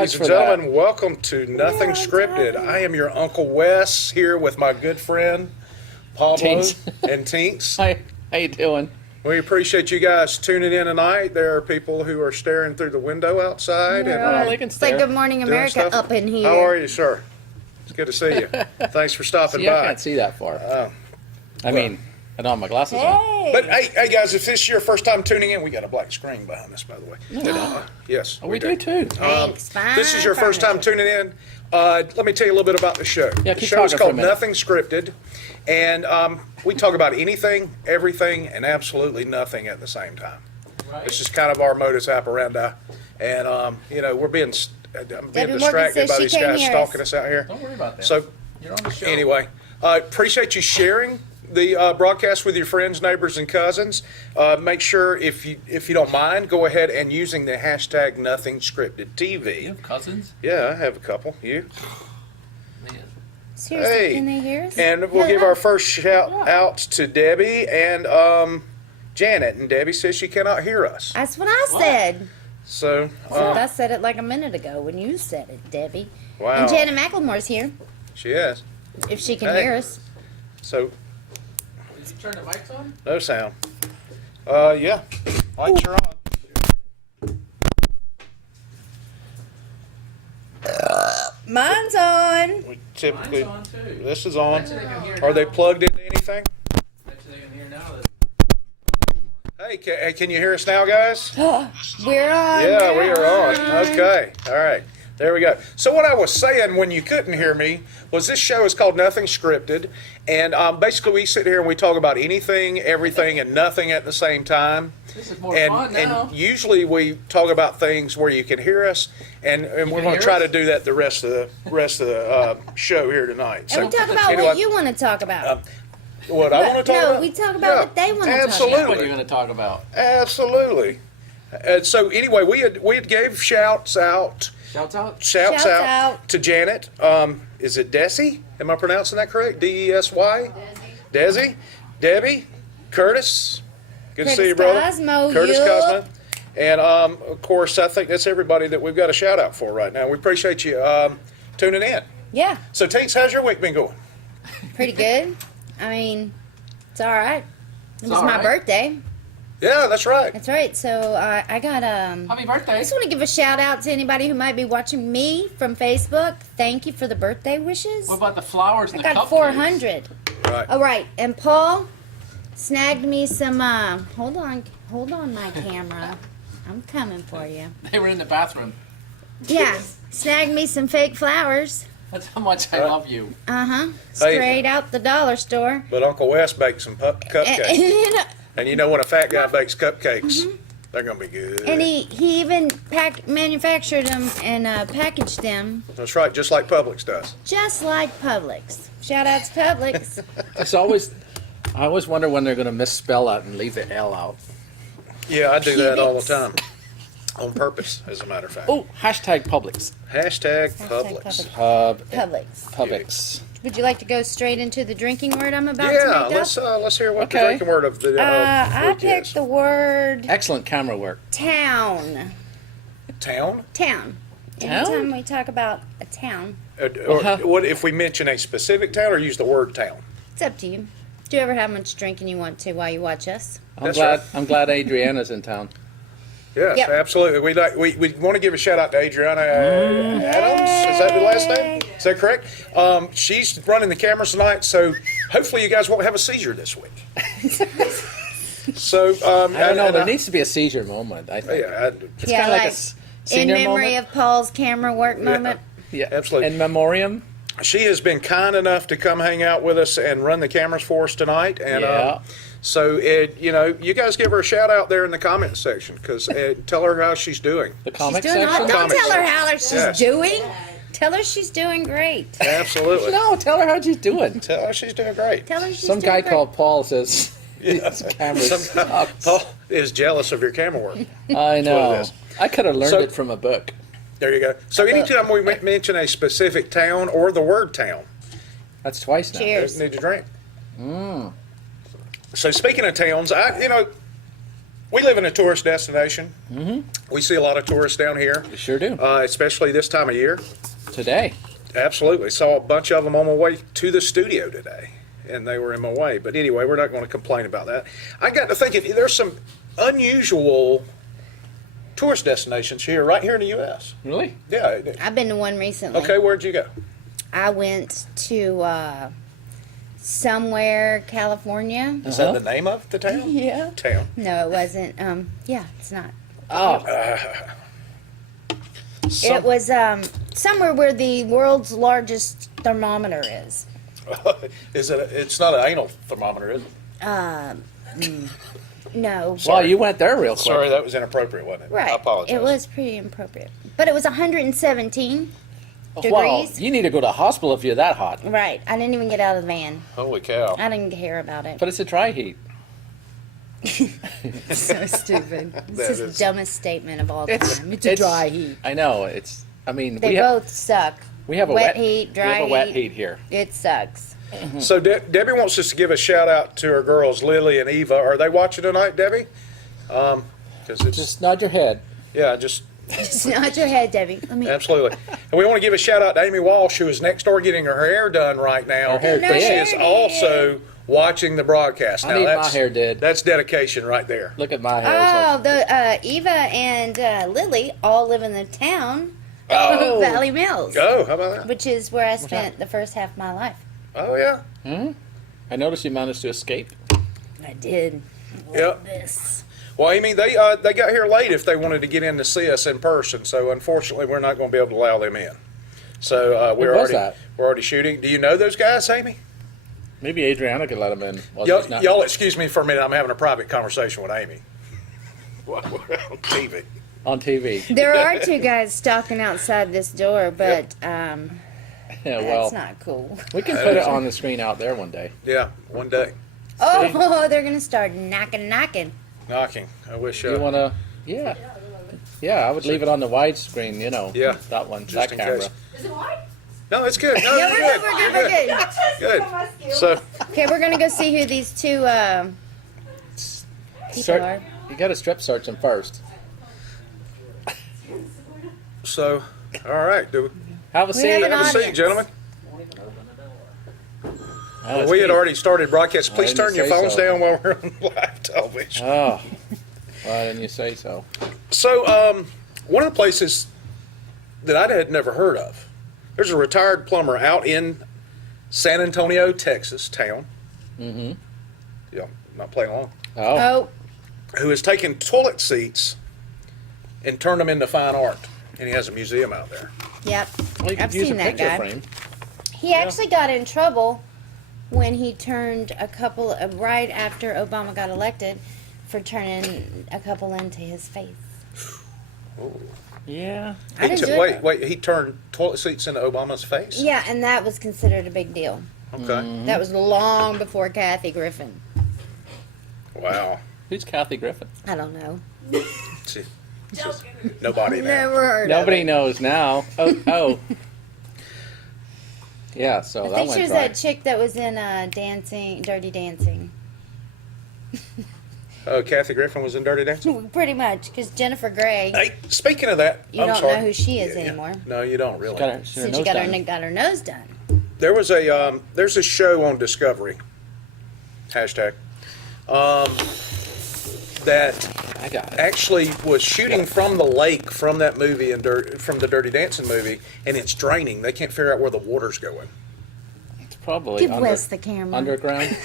Ladies and gentlemen, welcome to Nothing Scripted. I am your Uncle Wes here with my good friend Pablo and Tinks. Hi, how you doing? We appreciate you guys tuning in tonight. There are people who are staring through the window outside. Yeah, they can It's like stare. Good Morning America up in here. How are you, sir? It's good to see you. Thanks for stopping See, by. I can't see that far. I mean, I don't have my glasses on. Hey. But hey, guys, if this is your first time tuning in, we got a black screen behind us, by the way. No, we don't. Yes, Oh, we do too. Thanks, fine. This is your first time tuning in. Let me tell you a little bit about the show. Yeah, The keep show is talking for a called minute. Nothing Scripted, and we talk about anything, everything, and absolutely nothing at the same time. Right. This is kind of our modus operandi, and we're being I'm being Debbie Morgan distracted says by she these can't guys hear stalking us. us out here. Don't worry about that. So You're on the show. anyway, appreciate you sharing the broadcast with your friends, neighbors, and cousins. Make sure, if you don't mind, go ahead and using the hashtag NothingScriptedTV. You have cousins? Yeah, I have a couple. You? Man. Seriously, Hey. can they hear us? And we'll give Hello. our first shout out to Debbie and Janet. And Debbie says she cannot hear us. That's what I said. So, I said it like a minute ago when you said it, Debbie. wow. And Janet McLemore's here, She is. if she can Hey. hear us. So, Did you turn the mics on? no sound. Yeah. Lights are on. Mine's on. We typically, Mine's on too. this is on. Bet you they can hear Are they now. plugged into anything? Bet you they can hear now. That- Hey, can you hear us now, guys? We're on. Yeah, we are on. Okay. All right. There we go. So what I was saying when you couldn't hear me was this show is called Nothing Scripted. And basically we sit here and we talk about anything, everything, and nothing at the same time. This is more And, fun now. and usually we talk about things where you can hear us, and we're can going to hear try us? to do that the rest of the show here tonight. And we talk about anyway, what you want to talk about. what I want to talk No, about? we talk about what they wanna talk about. Absolutely. What are you going to talk about? Absolutely. So anyway, we had gave shouts out. Shouts out? Shouts Shouts out, out. to Janet. Is it Desi? Am I pronouncing that correct? Desy? Desi. Debbie. Curtis. Good to see you, brother. Cosmo, Curtis yup. Cosmo. And of course, I think that's everybody that we've got a shout out for right now. We appreciate you tuning in. Yeah, So, Tinks, how's your week been going? pretty good. I mean, it's all right. It was all my right. birthday. Yeah, that's right. That's right. So I got Happy I birthday. just want to give a shout out to anybody who might be watching me from Facebook. Thank you for the birthday wishes. What about the flowers and I the got cupcakes? 400. Right. All right, and Paul snagged me some. Hold on, my camera. I'm coming for you. They were in the bathroom. Yeah, snagged me some fake flowers. That's how much I love you. Straight out the dollar store. But Uncle Wes baked some cupcakes. And you know when a fat guy bakes cupcakes, they're going to be good. And he even manufactured them and packaged them That's right, just like Publix does. just like Publix. Shout out to Publix. I always wonder when they're going to misspell that and leave the L out. Yeah, I do that all the Cubics. time. On purpose, as a matter of fact. Oh, hashtag Publix. Hashtag Hashtag Publix. Publix. Publix. Would you like to go straight into the drinking word I'm about to Yeah, make up? let's hear what the Okay. drinking word of the I week picked is. the word Excellent camera work. town. Town? Town. Town? Anytime we talk about a town, Or how- what if we mention a specific town or use the word town? it's up to you. Do you ever have much drinking you want to while you watch us? That's right. I'm glad Adriana's in town. Yes, Yep. absolutely. We want to give a shout out to Adriana Adams. Is that the last name? Is that correct? She's running the cameras tonight, so hopefully you guys won't have a seizure this week. So I don't know. There needs to be a seizure moment. I think. Yeah, It's Yeah, kind of like a like in senior memory moment. of Paul's camera work moment. Yeah, absolutely. In memoriam. she has been kind enough to come hang out with us and run the cameras for us tonight. And Yeah. so, you guys give her a shout out there in the comment section because tell her how she's doing. The She's comic doing section. all, don't Comic tell her section. how she's Yes. doing. Tell her she's doing great. Absolutely. No, tell her how she's doing. Tell her she's doing great. Tell her she's Some doing guy great. called Paul says his camera sucks. Paul is jealous of your camera work. I what it know. is. I could have learned So- it from a book. There you go. So anytime we mention a specific town or the word town, That's twice now. Cheers. need to drink. So speaking of towns, We live in a tourist destination. We see a lot of tourists down here, We sure do. especially this time of year. Today. Absolutely. Saw a bunch of them on my way to the studio today, and they were in my way. But anyway, we're not going to complain about that. I got to thinking, there's some unusual tourist destinations here, right here in the U.S. Really? Yeah. I've been to one recently. Okay, where'd you go? I went to somewhere, California. Is that the name of the town? Yeah. Town. No, it wasn't. Yeah, it's not. Oh, It was somewhere where the world's largest thermometer is. Is it? It's not an anal thermometer, is it? No. well, you went there real quick. Sorry, that was inappropriate, wasn't it? I Right. apologize. It was pretty inappropriate. But it was 117 Well, degrees. you need to go to the hospital if you're that hot. Right. I didn't even get out of the van. Holy cow! I didn't care about it. But it's a dry heat. So stupid. It's That his is- dumbest statement of all time. It's a it's- dry heat. I know. They both suck. we have a wet heat, dry We have a wet heat. heat here. It sucks. So Debbie wants us to give a shout out to her girls, Lily and Eva. Are they watching tonight, Debbie? Because it's Just nod your head. yeah, just Just nod your head, Debbie. Let me. absolutely. And we want to give a shout out to Amy Walsh, who is next door getting her hair done right now. Her hair No, But she did. is also watching the broadcast. I need my that's, hair did. That's dedication right there. Look at my hair. Oh, the Eva and Lily all live in the town Oh. of Valley Mills, Oh, how about that? which is where I spent the first half of my life. Oh yeah, I noticed you managed to escape. I did. yep. This. Well, Amy, they got here late if they wanted to get in to see us in person. So unfortunately, we're not going to be able to allow them in. So Who was that? we're already shooting. Do you know those guys, Amy? Maybe Adriana could let him in. While she's not. Y'all excuse me for a minute. I'm having a private conversation with Amy. We're on TV. On TV. There are two guys stalking outside this door, but Yeah, that's well, not cool. we can put it on the screen out there one day. Yeah, one day. Oh, they're gonna start knocking. Knocking. I wish. You want to? Yeah. Yeah, I would leave it on the widescreen, Yeah, that one, just that in camera. case. Is it wide? No, it's good. No, Yeah, you're we're good. We're good. Good. My skills. So, Okay, we're gonna go see who these two people are. You got to strip search them first. all right. Have a We seat. have an Have a seat, audience. gentlemen. Oh, We had Steve. already started broadcast. Please didn't turn your say phones so. down while we're on live television. Oh, why didn't you say so? So, one of the places that I had never heard of, there's a retired plumber out in San Antonio, Texas, town. Mm-hmm. Yeah, not playing along. Oh, Oh, Who has taken toilet seats and turned them into fine art, and he has a museum out there. yep. well, you could I've use seen a that picture guy. frame. He actually got in trouble when he turned right after Obama got elected for turning a couple into his face. Yeah. I didn't do it. Wait, he turned toilet seats into Obama's face? Yeah, and that was considered a big deal. Okay. That was long before Kathy Griffin. Wow. Who's Kathy Griffin? I don't know. See, nobody now. Never heard Nobody of knows now. Oh. Yeah, so it. I that think went she was right. that chick that was in Dirty Dancing. Oh, Kathy Griffin was in Dirty Dancing? Pretty much, because Jennifer Grey, Hey, speaking of that, you I'm don't sorry. know who she is anymore. No, you don't really. Got her, Since nose she done. got her nose done. There was there's a show on Discovery, hashtag, that I got it. actually was shooting from the lake from that movie and from the Dirty Dancing movie, and it's draining. They can't figure out where the water's going. It's probably Give Wes the camera. underground.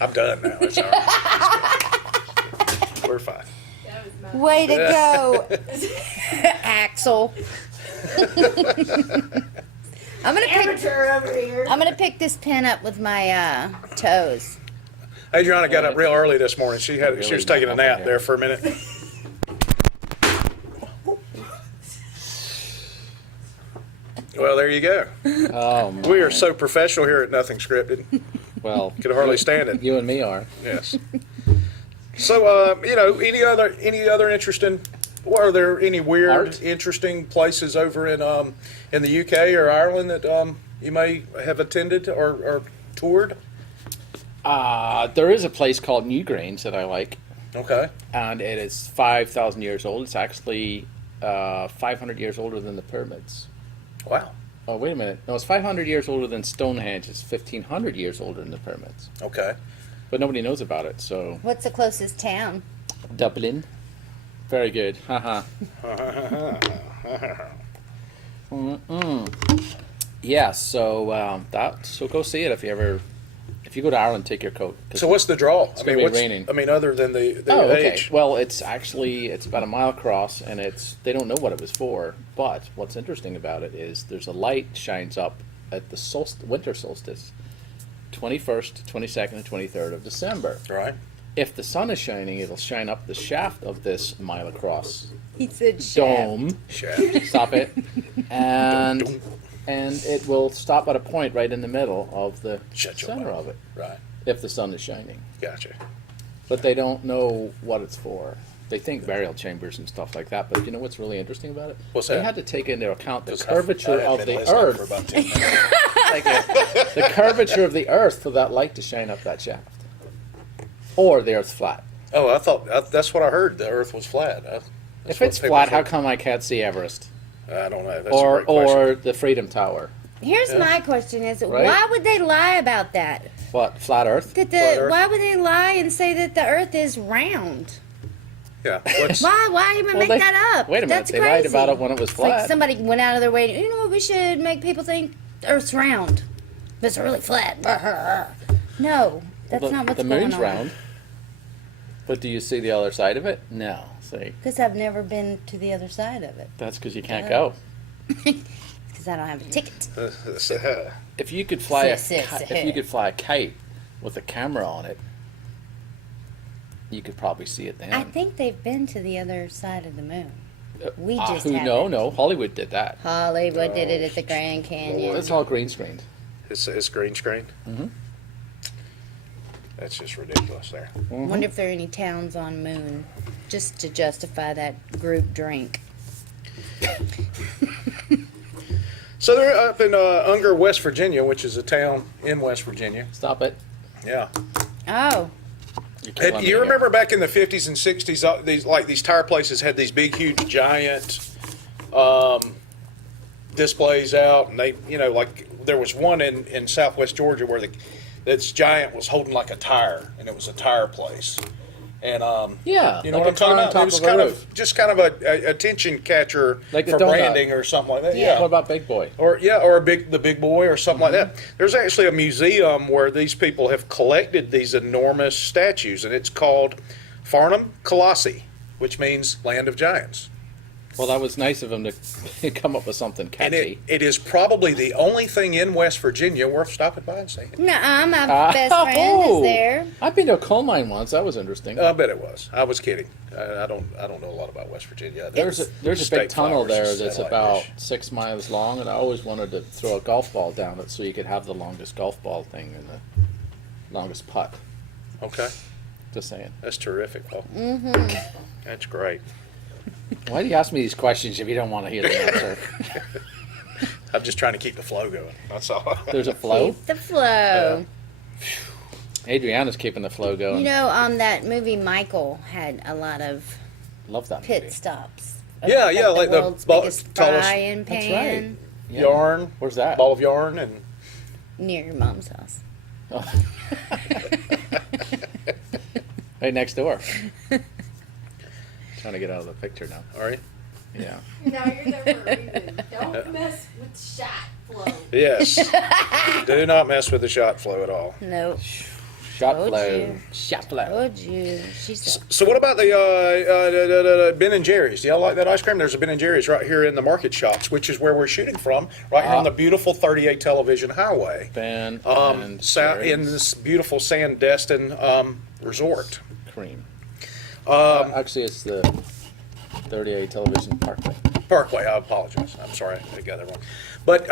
I'm done now. It's all right. We're fine. Way to go, Axel. I'm gonna pick. Amateur over here. I'm gonna pick this pen up with my toes. Adriana got up real early this morning. She was taking a nap there for a minute. Well, there you go. Oh, man. We are so professional here at Nothing Scripted. Well, Could hardly stand it. you and me are. Yes. So, any other interesting? Are there any weird, Art? interesting places over in the UK or Ireland that you may have attended or toured? There is a place called Newgrange that I like. Okay. and it is 5,000 years old. It's actually 500 years older than the pyramids. Wow. Oh, wait a minute. No, it's 500 years older than Stonehenge. It's 1,500 years older than the pyramids. Okay. But nobody knows about it, so... What's the closest town? Dublin. Very good. Haha. Yeah, so so go see it if you go to Ireland, take your coat. 'Cause So what's the draw? It's gonna be raining. I mean, other than the Oh, okay. age. Well, it's about a mile across, and they don't know what it was for. But what's interesting about it is there's a light shines up at the winter solstice, 21st, 22nd, and 23rd of December. Right. If the sun is shining, it'll shine up the shaft of this mile across He said dome. Shaft. Stop it, and it will stop at a point right in the middle of the Shut your center mouth. of it Right. if the sun is shining. Gotcha. But they don't know what it's for. They think burial chambers and stuff like that. But you know what's really interesting about it? What's They that? had to take into account the 'Cause curvature I of have been the listening For earth, about 10 minutes. the curvature of the earth for that light to shine up that shaft, or the earth's flat. Oh, I thought that's what I heard. The Earth was flat. If it's flat, how come I can't see Everest I don't know. That's a or great question. or the Freedom Tower? Here's Yeah. my question: Is Right? why would they lie about that? What, flat Earth? That Flat Earth? why would they lie and say that the Earth is round? Yeah. What's, Why even Well, make they- that up? wait a minute, That's they crazy. lied about it when it was It's like flat. somebody went out of their way. You know what? We should make people think the Earth's round, but it's really flat. No, that's the, not what's the going moon's on. round. But do you see the other side of it? No. See, Because I've never been to the other side of it. that's because you can't Yeah. go. Because I don't have a ticket. If you could fly If if you could fly a kite with a camera on it, you could probably see it then. I think they've been to the other side of the moon. We just who? haven't. No, Hollywood did that. Hollywood did it at the Grand Canyon. It's all green screened. it's green screen. Mhm. That's just ridiculous. There. Wonder if there are any towns on Moon, just to justify that group drink. So they're up in Unger, West Virginia, which is a town in West Virginia. Stop it. Yeah. Oh, You're killing And me you here. remember back in the 50s and 60s, these tire places had these big, huge, giant displays out, and they, like there was one in Southwest Georgia where this giant was holding like a tire, and it was a tire place. And Yeah, you know like what I'm a car talking on about? top It was of a kind roof. of just kind of a attention catcher Like a for donut. branding or something like that. Yeah. What about Big Boy? Or the big boy or something like that. There's actually a museum where these people have collected these enormous statues, and it's called Farnham Colossi, which means Land of Giants. Well, that was nice of him to come up with something And catchy. it is probably the only thing in West Virginia worth stopping by and seeing. nuh-uh, my best friend is there. I've been to a coal mine once. That was interesting. I bet it was. I was kidding. I don't know a lot about West Virginia. There's a big State tunnel flowers there is that's satellite about dish. 6 miles long, and I always wanted to throw a golf ball down it so you could have the longest golf ball thing and the longest putt. Okay, Just saying. that's terrific, Paul. That's great. Why do you ask me these questions if you don't want to hear the answer? I'm just trying to keep the flow going. That's all. There's a flow. Keep the flow. Adriana's keeping the flow going. You know, that movie Michael had a lot of Love that pit movie. stops. Yeah, Like yeah, like the the world's biggest tallest- frying That's pan Yeah. Yarn, Where's that? ball of yarn, and near your mom's house. Oh. Right next door. Trying to get out of the picture now. all right. Yeah. No, you're there for a reason. Don't mess with shot flow. Yes. Do not mess with the shot flow at all. Nope. Shot Told flow. you. Shot flow. Told you. She said, So what about the Ben and Jerry's? Do y'all like that ice cream? There's a Ben and Jerry's right here in the market shops, which is where we're shooting from, right here on the beautiful 38 Television Highway, Ben and in this beautiful Sandestin resort. cream. Actually, it's the 38 Television Parkway. Parkway, I apologize. I'm sorry, I got that wrong. But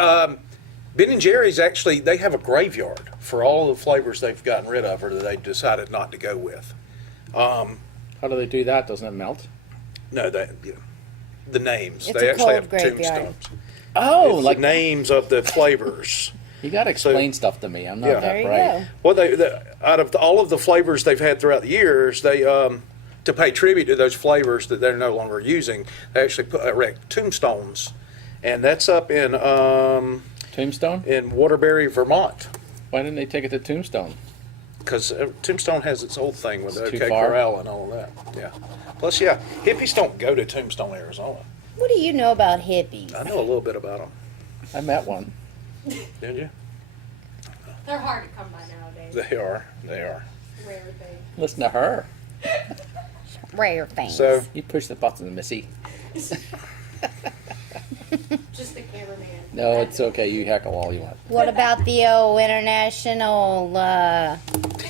Ben and Jerry's actually, they have a graveyard for all of the flavors they've gotten rid of or that they decided not to go with. How do they do that? Doesn't it melt? No, the names. It's they a actually cold have graveyard. tombstones. Oh, It's like the names of the flavors. you got to explain stuff to me. I'm not Yeah. that there you bright. go. Well, out of all of the flavors they've had throughout the years, they to pay tribute to those flavors that they're no longer using, they actually erect tombstones, and that's up Tombstone? in Waterbury, Vermont. Why didn't they take it to Tombstone? Because Tombstone has its old thing with It's too OK far? Corral and all that. Yeah. Plus, yeah, hippies don't go to Tombstone, Arizona. What do you know about hippies? I know a little bit about them. I met one. Didn't you? They're hard to come by nowadays. They are. They are. Rare thing. Listen to her. Rare things. So, You push the button, Missy. Just the cameraman. No, it's okay. You heckle all you want. What about the old International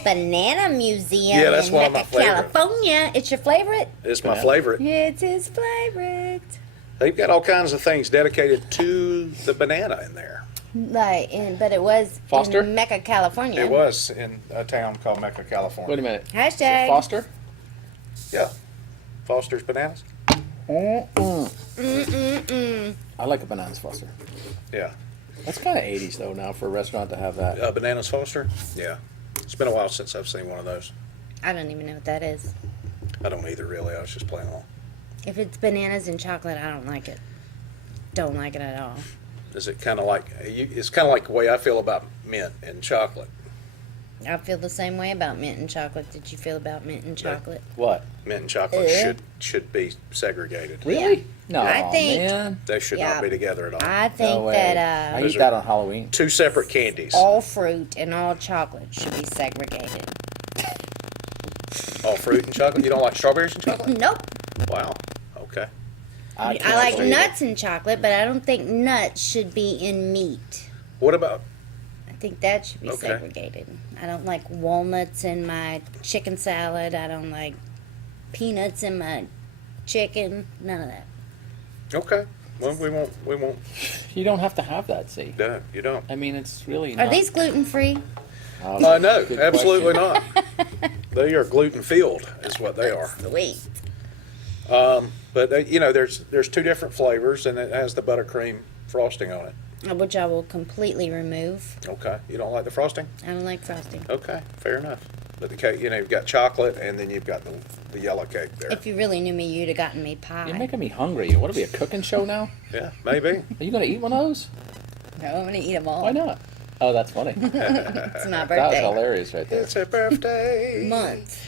Banana Museum Yeah, that's in one of my Mecca, favorite. California? It's your favorite? it's my Banana. favorite. It's his favorite. They've got all kinds of things dedicated to the banana in there. But it was Foster? in Mecca, California. It was in a town called Mecca, California. Wait a minute. Is it Hashtag. Foster? Yeah. Foster's Bananas? I like a bananas Foster. Yeah. That's kind of 80s though now for a restaurant to have that. Bananas Foster? Yeah. It's been a while since I've seen one of those. I don't even know what that is. I don't either, really. I was just playing along. If it's bananas and chocolate, I don't like it. Don't like it at all. Is it kind of like, it's kind of like the way I feel about mint and chocolate. I feel the same way about mint and chocolate. Did you feel about mint and chocolate? What? Mint and chocolate Yeah. should be segregated. Really? No, I think- man. They should Yeah. not be together at all. I No think way. that I Those eat are- that on Halloween. Two separate candies. all fruit and all chocolate should be segregated. All fruit and chocolate? You don't like strawberries and chocolate? Nope. Wow. Okay. I can't like believe it. nuts and chocolate, but I don't think nuts should be in meat. What about, I think that should be Okay. segregated. I don't like walnuts in my chicken salad. I don't like peanuts in my chicken. None of that. okay. Well, we won't, You don't have to have that, see? no, you don't. I mean, it's really Are not. these gluten free? Oh, No, good absolutely question. not. They are gluten filled, is what they are. Sweet. But they, there's two different flavors, and it has the buttercream frosting on it. Which I will completely remove. Okay, you don't like the frosting? I don't like frosting. Okay, fair enough. But the cake, you've got chocolate, and then you've got the yellow cake there. If you really knew me, you'd have gotten me pie. You're making me hungry. What are we, a cooking show now? Yeah, maybe. Are you going to eat one of those? No, I'm gonna eat them all. Why not? Oh, that's funny. It's my That was birthday hilarious right there. It's a birthday month.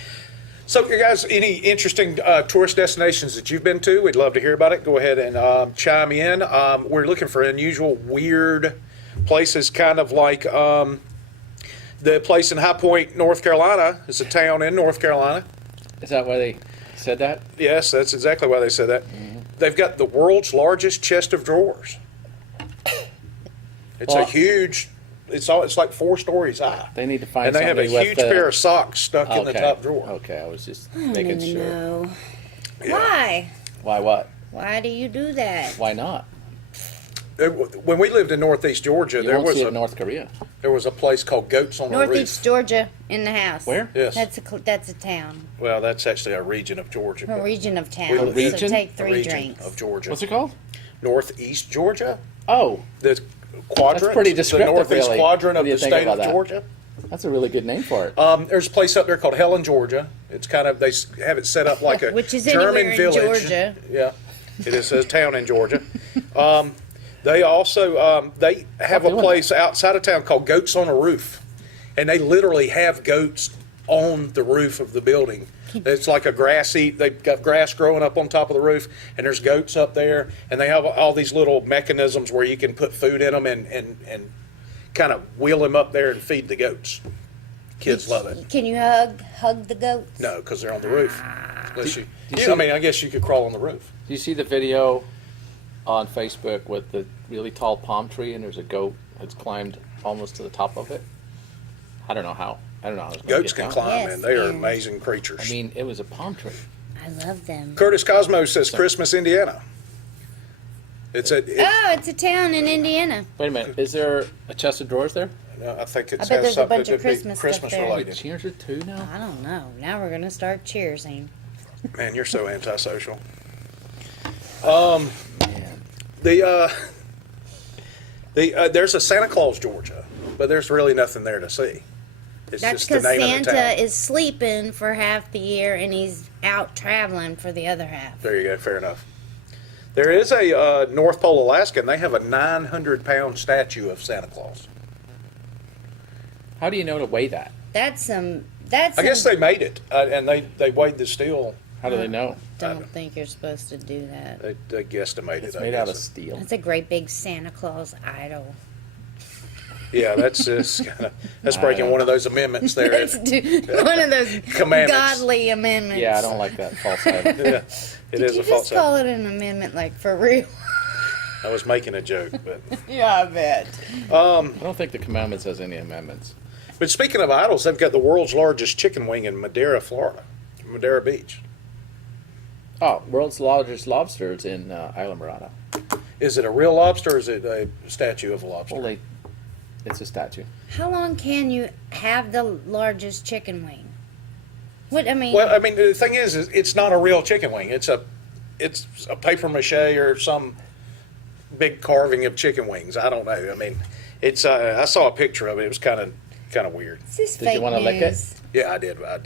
So, you guys, any interesting tourist destinations that you've been to? We'd love to hear about it. Go ahead and chime in. We're looking for unusual, weird places, kind of like the place in High Point, North Carolina. It's a town in North Carolina. Is that why they said that? Yes, that's exactly why they said that. They've got the world's largest chest of drawers. It's a Well- huge. It's like 4 stories high. They need to find And they have a somebody with huge the- pair of socks stuck in the Okay. top drawer. Okay, I was just I don't making even sure. know. Yeah. Why? Why what? Why do you do that? Why not? When we lived in Northeast Georgia, You there won't was see it a in North Korea. there was a place called Goats on the Northeast Roof. Georgia in the house. Where? Yes. That's a town, Well, that's actually a region of Georgia. a but region of town. A So region? take a 3 region drinks. of Georgia. What's it called? Northeast Georgia, Oh, the quadrant. That's pretty The descriptive, northeast really. quadrant What of do you the think state about of that? Georgia. that's a really good name for it. There's a place up there called Helen, Georgia. It's kind of have it set up like a Which is German anywhere in village. Georgia. Yeah, it is a town in Georgia. They also they have a doing place outside of town called Goats on a Roof, and they literally have goats on the roof of the building. It's like a grassy. They've got grass growing up on top of the roof, and there's goats up there, and they have all these little mechanisms where you can put food in them and kind of wheel them up there and feed the goats. Kids love it. Can you hug the goats? No, because they're on the roof. Unless Do you, you yeah, see I mean, I guess you could crawl on the roof. Do you see the video on Facebook with the really tall palm tree and there's a goat that's climbed almost to the top of it? I don't know how. I don't know how it's gonna Goats get can down. climb, Yes, man. They are and- amazing creatures. I mean, it was a palm tree. I love them. Curtis Cosmos says Christmas, Indiana. It's Oh, it's a town in Indiana. Wait a minute. Is there a chest of drawers there? I think it I bet has there's a something bunch to of be Christmas stuff Christmas there. related. Cheers are 2 now? I don't know. Now we're gonna start cheersing. Man, you're so antisocial. Man. There's a Santa Claus, Georgia, but there's really nothing there to see. It's That's just the because name of the Santa town. is sleeping for half the year and he's out traveling for the other half. There you go. Fair enough. There is a North Pole, Alaska, and they have a 900-pound statue of Santa Claus. How do you know to weigh that? That's some. That's. I guess some- they made it, and they weighed the steel. How do they know? Don't think you're supposed to do that. They guesstimated It's it. I made out of guess. steel. That's a great big Santa Claus idol. Yeah, that's just that's I breaking don't- one of those amendments there. That's one of those Commandments. godly amendments. Yeah, I don't like that false item. Yeah, it Did is you a false. just call it an amendment, like for real? I was making a joke, but Yeah, I bet. I don't think the commandments has any amendments. but speaking of idols, they've got the world's largest chicken wing in Madeira, Florida, Madeira Beach. Oh, world's largest lobster is in Islamorada. Is it a real lobster or is it a statue of a lobster? Well, it's a statue. How long can you have the largest chicken wing? What I mean? Well, I mean, the thing is it's not a real chicken wing. It's a paper mache or some big carving of chicken wings. I don't know. I mean, it's. I saw a picture of it. It was kind of weird. Is this Did you fake wanna lick it? news? Yeah, I did. I want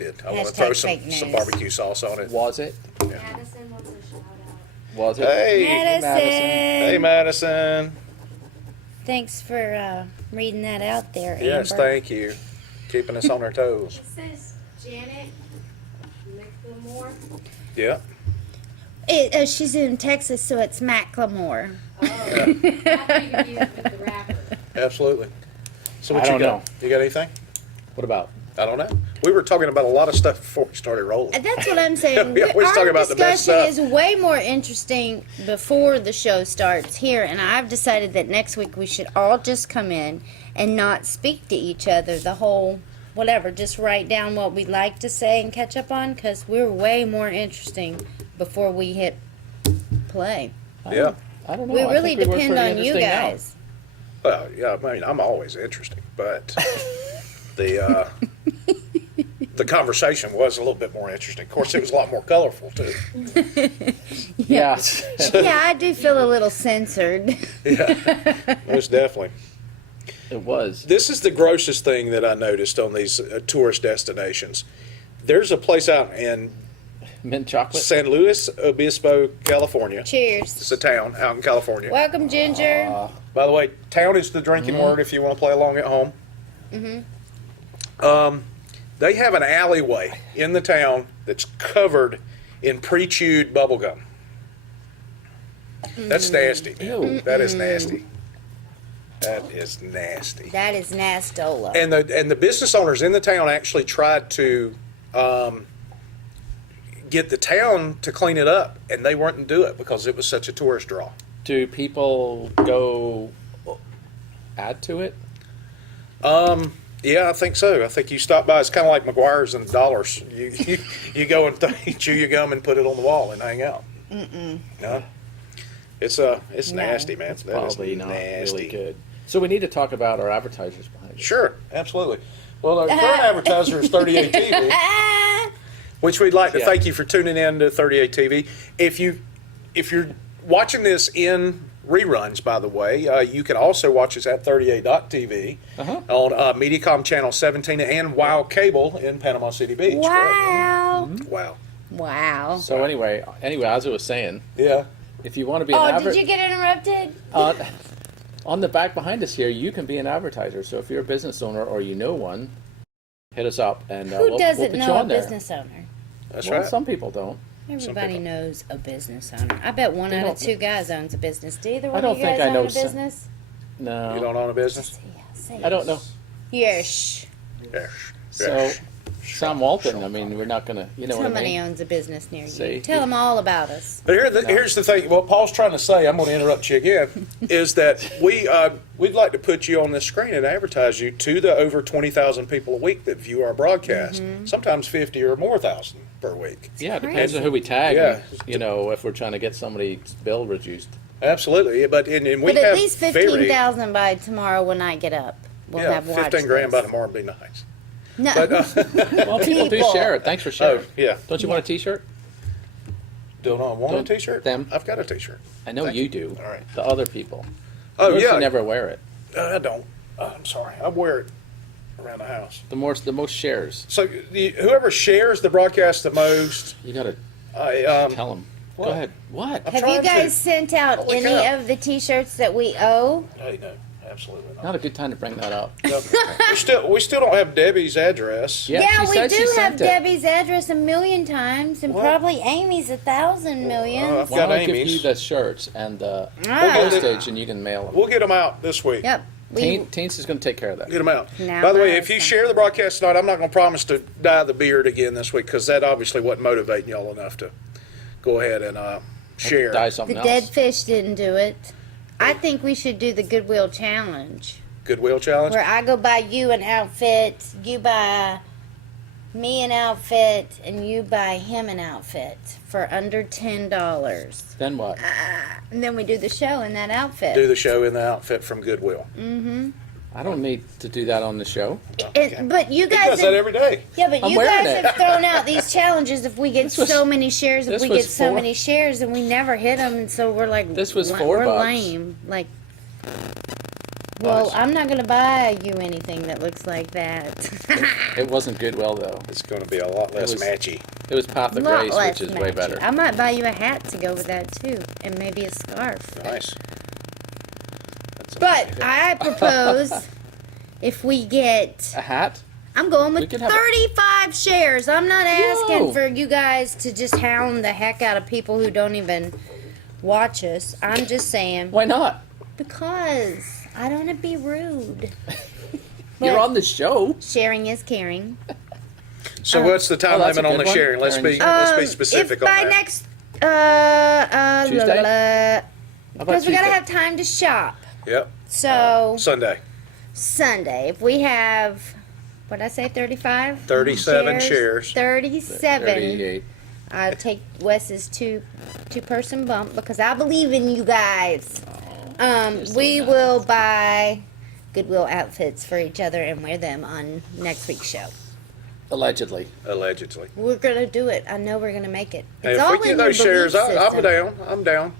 to Hashtag throw fake some news. barbecue sauce on it. Was it? Madison wants a shout out. Was it? Hey, Madison. hey, Madison. Thanks for reading that out there, Amber. Yes, thank you. Keeping us on our toes. It says Janet Licklemore. Yeah. She's in Texas, so it's Macklemore. Oh, I figured he was with the rapper. Absolutely. So what I you don't got? know. You got anything? What about? I don't know. We were talking about a lot of stuff before we started rolling. That's what I'm saying. We always Our talk about the best discussion stuff. is way more interesting before the show starts here, and I've decided that next week we should all just come in and not speak to each other the whole whatever. Just write down what we'd like to say and catch up on, because we're way more interesting before we hit play. Yeah. I don't know. We I really think we were depend pretty on you interesting now. guys. Well, yeah. I mean, I'm always interesting, but the the conversation was a little bit more interesting. Of course, it was a lot more colorful too. Yeah. Yeah, I do feel a little censored. Yeah, most definitely. It was. This is the grossest thing that I noticed on these tourist destinations. There's a place out in Mint chocolate. San Luis Obispo, California. Cheers. It's a town out in California. Welcome, Ginger. By the way, town is the drinking word if you want to play along at home. They have an alleyway in the town that's covered in pre-chewed bubble gum. That's nasty. Man. Ew. That is nasty. That is nasty. That is Nastola. And the business owners in the town actually tried to get the town to clean it up, and they wouldn't do it because it was such a tourist draw. Do people go add to it? Yeah, I think so. I think you stop by. It's kind of like McGuire's and Dollars. You go and chew your gum and put it on the wall and hang out. No, it's No. nasty, man. That is Probably not nasty. really good. So we need to talk about our advertisers behind us. Sure, absolutely. Well, our current advertiser is 38 TV, which we'd like to Yeah. thank you for tuning in to 38 TV. If you're watching this in reruns, by the way, you can also watch us at 38.tv on Mediacom Channel 17 and WOW Cable in Panama City Beach. Wow. Wow. Wow. So anyway, as I was saying, Yeah. if you want to be an Oh, advertiser, did you get interrupted? on the back behind us here, you can be an advertiser. So if you're a business owner or you know one, hit us up and Who we'll doesn't put you know a on there. business owner? That's Well, right. some people don't. Everybody people. knows a business owner. I bet one They out of don't- two guys owns a business. Do either one don't of you guys think I own know a some. business? No, You don't own a business? Yeah, say I don't know. Yes. Yes. So, Yes. Sam Walton. I mean, we're not gonna, you know what I Somebody mean? owns a business near you. See? Tell them all about us. But here's the thing. What Paul's trying to say, I'm going to interrupt you again, is that we'd like to put you on this screen and advertise you to the over 20,000 people a week that view our broadcast. Sometimes 50 or more thousand per week. Yeah, it depends on who we tag. Yeah. You know, if we're trying to get somebody's bill reduced. Absolutely. But and we But have at least very 15,000 by tomorrow when I get up. We'll yeah, have watch 15 grand by lists. tomorrow would be nice. No. But Well, people do People. share it. Thanks for sharing. oh yeah, Don't you want a T-shirt? don't I want a Don't T-shirt? them. I've got a T-shirt. I know Thank you you. do. All right. The other people. Oh Yours, yeah, you never wear it. I don't. I'm sorry. I wear it around the house. The most shares. So whoever shares the broadcast the most, You gotta I tell them. Go ahead. What? Have trying you to. guys sent out Holy any cow. of the T-shirts that we owe? Hey, no, absolutely not. Not a good time to bring that up. No. we still don't have Debbie's address. Yeah, she we said do she have sent it. Debbie's address a million times, and What? probably Amy's 1,000 million. I've Well, got I'll give Amy's. you the shirts and the Ah. postage, and you can mail them. We'll get them out this week. Yep. Teens is going to take care of that. Get them out. Now By the way, I if you understand. share the broadcast tonight, I'm not going to promise to dye the beard again this week because that obviously wasn't motivating y'all enough to go ahead and share. Dye The something dead else. fish didn't do it. I think we should do the Goodwill Challenge, Goodwill challenge. where I go buy you an outfit, you buy me an outfit, and you buy him an outfit for under $10. Then what? And then we do the show in that outfit. Do the show in the outfit from Goodwill. I don't need to do that on the show. But you He guys does that have, every day. yeah, but I'm you wearing guys it. have thrown out these challenges. If we get This was- so many shares, if this we was get so for- many shares, and we never hit them, and so we're like, This was we're $4. lame. Like, well, Nice. I'm not gonna buy you anything that looks like that. It wasn't Goodwill though. It's going to be a lot less was- matchy. It was Path of Lot Grace, less which is way matchy. better. I might buy you a hat to go with that too, and maybe a scarf. Nice. That's But amazing. I propose if we get, A hat? I'm going We with could have a- 35 shares. I'm not asking Whoa. for you guys to just hound the heck out of people who don't even watch us. I'm just saying Why not? because I don't want to be rude. You're But on the show. sharing is caring. So what's the time Oh, that's limit a on the good one. sharing? Let's be Sharing. specific if on by that. next, Tuesday? because How about we gotta Tuesday? have time to shop. Yep. So Sunday. Sunday, if we have, what did I say, 35? 37 shares. 37. 38. I'll take Wes's two-person bump because I believe in you guys. We will buy Goodwill outfits for each other and wear them on next week's show. Allegedly. Allegedly. We're gonna do it. I know we're gonna make it. Hey, It's if all we get in your those shares, belief I'm system. down. I'm down.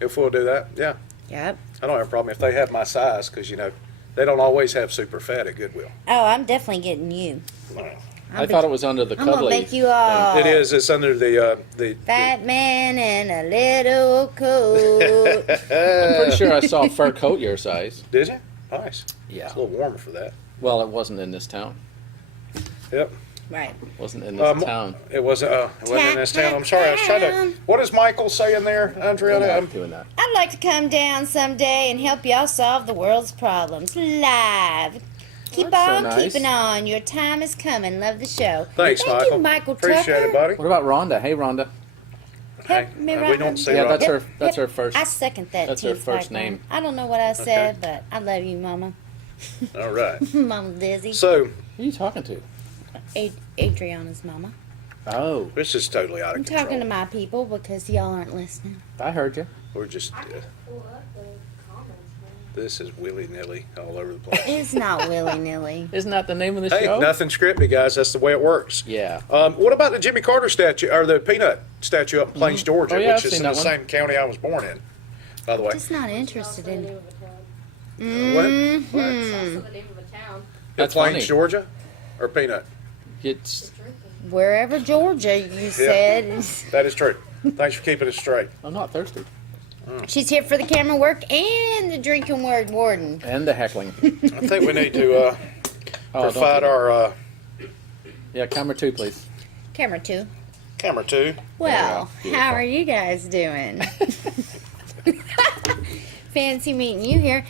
If we'll do that, yeah. Yep. I don't have a problem if they have my size because, they don't always have super fat at Goodwill. Oh, I'm definitely getting you. I thought it was under the I'm gonna cuddly. make you all It is. It's under the fat man in a little coat. I'm pretty sure I saw a fur coat your size. Did you? Nice. Yeah. It's a little warmer for that. Well, it wasn't in this town. Yep. Right. Wasn't in this town. It wasn't in this town. I'm sorry. I was trying to. What is Michael saying there, I'm Andrea? not doing that. I'd like to come down someday and help y'all solve the world's problems live. Keep That's so on nice. keeping on. Your time is coming. Love the show. Thanks, Thank Michael. you, Michael Appreciate Tucker. it, buddy. What about Rhonda? Hey, Rhonda. Help me, we Rhonda. don't say Yeah, Rhonda. that's her. Yep, That's yep. her first. I second that. That's her Team first Cyclone. name. I don't know what I said, but I love you, Mama. All right. Mama Dizzy. So Who are you talking to? Adriana's mama. Oh, this is totally out of I'm control. talking to my people because y'all aren't listening. I heard you. We're just. Pull up the comments, man. This is willy nilly all over the place. It's not willy-nilly. Isn't that the name of the Hey, show? nothing scripted, guys. That's the way it works. Yeah. What about the Jimmy Carter statue or the Peanut statue up in Plains, Georgia, Oh, yeah, which I've is seen in the that one. same county I was born in, by the way? Just not interested Also the in name of a town. What? It's Mm-hmm. also the name of a town. That's Plains, funny. Georgia, or Peanut? It's. Drinking. wherever Georgia, you said. That is true. Thanks for keeping it straight. I'm not thirsty. She's here for the camera work and the drinking word warden. And the heckling. I think we need to Oh, don't provide do that. our Yeah, camera 2, please. Camera two. camera too. Well, Yeah, how are you guys doing? Fancy meeting you here.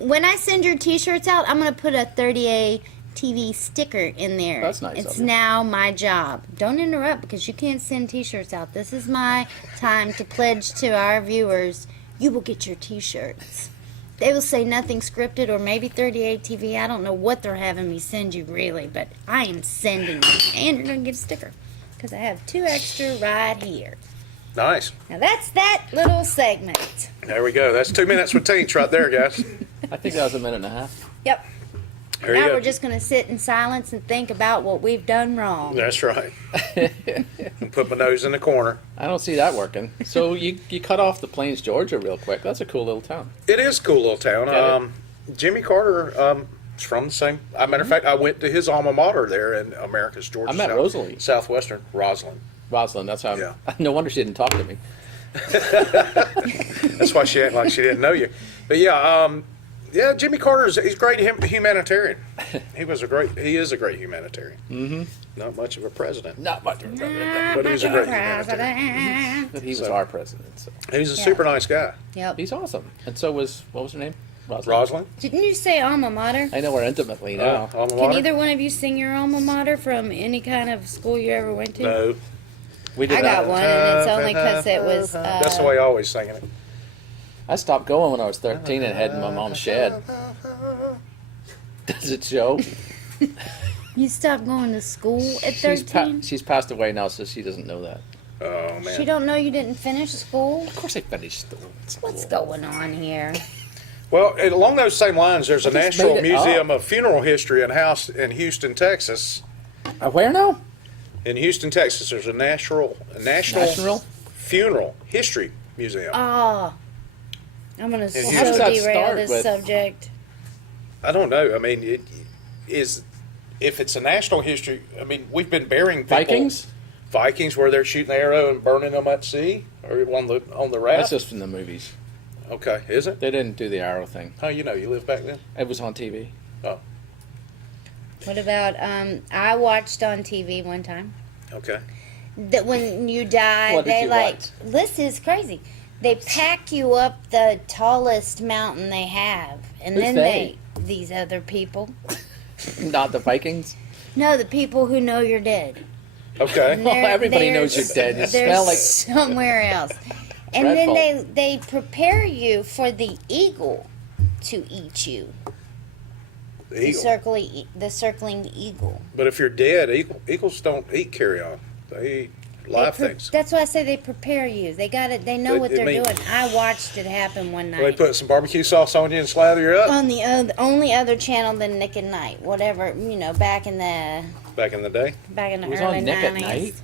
When I send your t-shirts out, I'm gonna put a 30A TV sticker in there. That's nice It's of you. now my job. Don't interrupt because you can't send t-shirts out. This is my time to pledge to our viewers. You will get your t-shirts. They will say nothing scripted or maybe 38 TV. I don't know what they're having me send you really, but I am sending you. And you're going to get a sticker because I have 2 extra right here. Nice. Now that's that little segment. There we go. That's 2 minutes with Teach right there, guys. I think that was a minute and a half. Yep. There you Now go. we're just going to sit in silence and think about what we've done wrong. That's right. And put my nose in the corner. I don't see that working. So you cut off the Plains, Georgia real quick. That's a cool little town. It is a cool little town. Get it? Jimmy Carter It's from the same. As a matter of fact, I went to his alma mater there in America's Georgia. I met Rosalie. Southwestern, Roslyn. Rosalind, that's how. Yeah. No wonder she didn't talk to me. That's why she acted like she didn't know you. But yeah, Jimmy Carter's he's a great humanitarian. He is a great humanitarian. Mm-hmm. Not much of a president, Not much, but he's a great humanitarian. but he was So- our president, so He's a Yeah. super nice guy. Yep. he's awesome. And so was what was her name? Roslyn. Didn't you say alma mater? I know her intimately now. Alma Can mater? either one of you sing your alma mater from any kind of school you ever went to? No. We did I not. got one, and it's only because it was. That's the way I always singing it. I stopped going when I was 13 and had in my mom's shed. Does it show? You stopped going to school at 13? She's passed away now, so she doesn't know that. Oh man. She don't know you didn't finish school? Of course, I finished school. What's going on here? Well, along those same lines, there's a I just National made it Museum up. of Funeral History and House in Houston, Texas. Where now? In Houston, Texas, there's a national National? funeral history museum. Oh. I'm going to How so does that derail start this with- subject. I don't know. I mean, it is if it's a national history. I mean, we've been burying people. Vikings, where they're shooting the arrow and burning them at sea or on the raft. That's just from the movies. Okay, is it? They didn't do the arrow thing. How you know? You lived back then? It was on TV. Oh, What about, I watched on TV one time okay. that when you die, What did they you like, watch? this is crazy. They pack you up the tallest mountain they have. And Who's then they? these other people. Not the Vikings. No, the people who know you're dead. Okay. Well, everybody knows you're dead. You They're smell like somewhere else. And dreadful. then they prepare you for the eagle to eat you. The eagle. The circling eagle. But if you're dead, eagles don't eat carrion. They eat live things. That's why I say they prepare you. They got it. They know They- what I they're mean- doing. I watched it happen one They night put some barbecue sauce on you and slather you up. on the only other channel than Nick at Night. Whatever, back in the Back in the day. it was early on Nick 90s. at Night.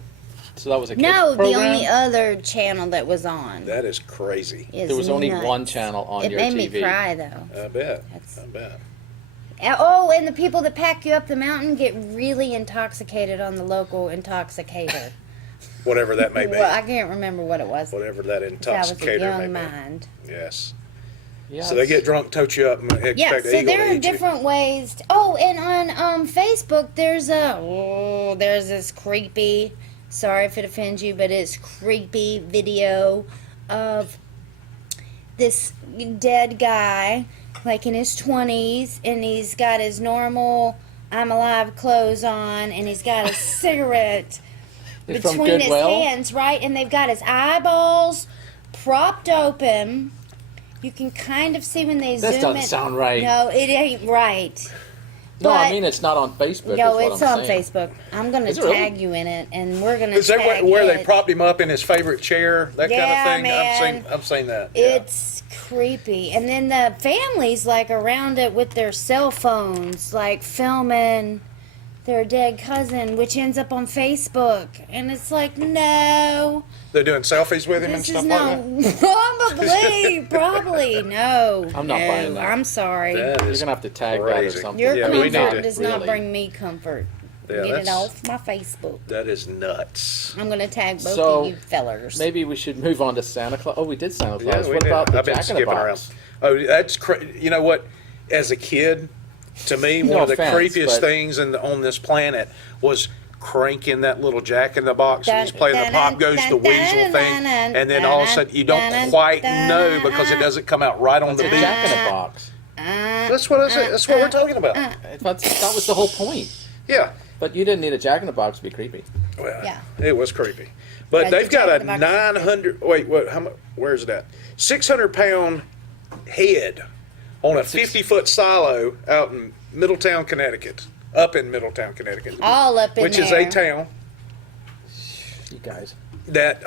So that was a kids No, program? the only other channel that was on. That is crazy. is There was only nuts. one channel on It your made TV. me cry though. I bet. That's- I bet. Oh, and the people that pack you up the mountain get really intoxicated on the local intoxicator. Whatever that may be. Well, I can't remember what it was. Whatever that I was a intoxicator may young be. mind. Yes. Yeah, So they get drunk, tote you up, and expect Yeah, the so eagle there to are eat you. different ways. Oh, and on Facebook, there's this creepy. Sorry if it offends you, but it's creepy video of this dead guy, like in his 20s, and he's got his normal "I'm alive" clothes on, and he's got a cigarette It's from between his Goodwill. hands, right? And they've got his eyeballs propped open. You can kind of see when they That zoom doesn't in. sound right. No, it ain't right. No, I but- mean it's not on Facebook. No, is what it's I'm on saying. Facebook. I'm gonna Is it really? tag you in it, and we're gonna Is that tag where they it. propped him up in his favorite chair? That Yeah, kind of thing? man. I've seen that. Yeah. It's creepy. And then the family's like around it with their cell phones, like filming their dead cousin, which ends up on Facebook. And it's like, no, They're doing selfies with him and this stuff is like no, probably, no. I'm not no, buying that. I'm sorry. that. That You're is gonna have to tag that or crazy. something. Your Yeah, we need comfort to- does not really. bring me comfort. Yeah, Get it that's- off my Facebook. That is nuts. I'm gonna tag both So, of you fellers. Maybe we should move on to Santa Claus. Oh, we did Santa Claus. Yeah, we what did. about the I've been Jack in the skipping around. Box? Oh, that's you know what? As a kid, to me, No one of the offense, creepiest but- things on this planet was cranking that little Jack in the Box and he's Dun, playing the dun, pop dun, goes dun, the weasel dun, thing, dun, and then all of a dun, sudden you dun, don't quite dun, know because it doesn't come out right on the It's a beat. Jack in the Box. That's what I said. That's what we're talking about. That was the whole point. Yeah. But you didn't need a Jack in the Box to be creepy. Well, Yeah. it was creepy. But Right, they've the got Jack a in the Box is 900, wait, what, how much, where's it at? 600-pound head on a 50-foot silo out in Middletown, Connecticut. Up in Middletown, Connecticut. All up in which there. is a town You guys. that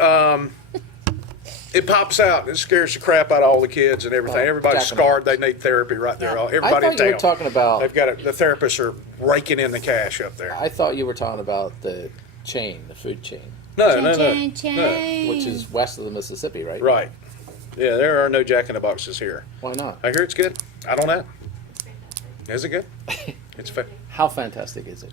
it pops out and it scares the crap out of all the kids and everything. Oh, Everybody's Jack in the scarred. Box. They need therapy right there. Yeah. Everybody I in thought you town. were talking about. They've got the therapists are raking in the cash up there. I thought you were talking about the chain, the food chain, No, Chain, no, no, chain, no. chain. which is west of the Mississippi, right? Right. Yeah, there are no Jack in the Boxes here. Why not? I hear it's good. I don't know. Is it good? It's How fantastic is it?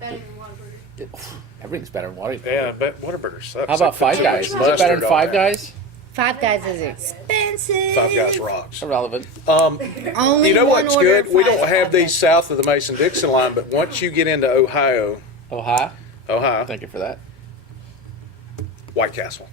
Better than Whataburger. Everything's better than Whataburger. yeah, but Whataburger sucks. How about They put Five too Guys? much Is it better mustard than on Five there. Guys? Five Guys is expensive. Five Guys rocks. Irrelevant. Only You know one what's order good? of We don't Five have Guys. these south of the Mason-Dixon line, but once you get into Ohio, Ohio. Thank you for that. White Castle.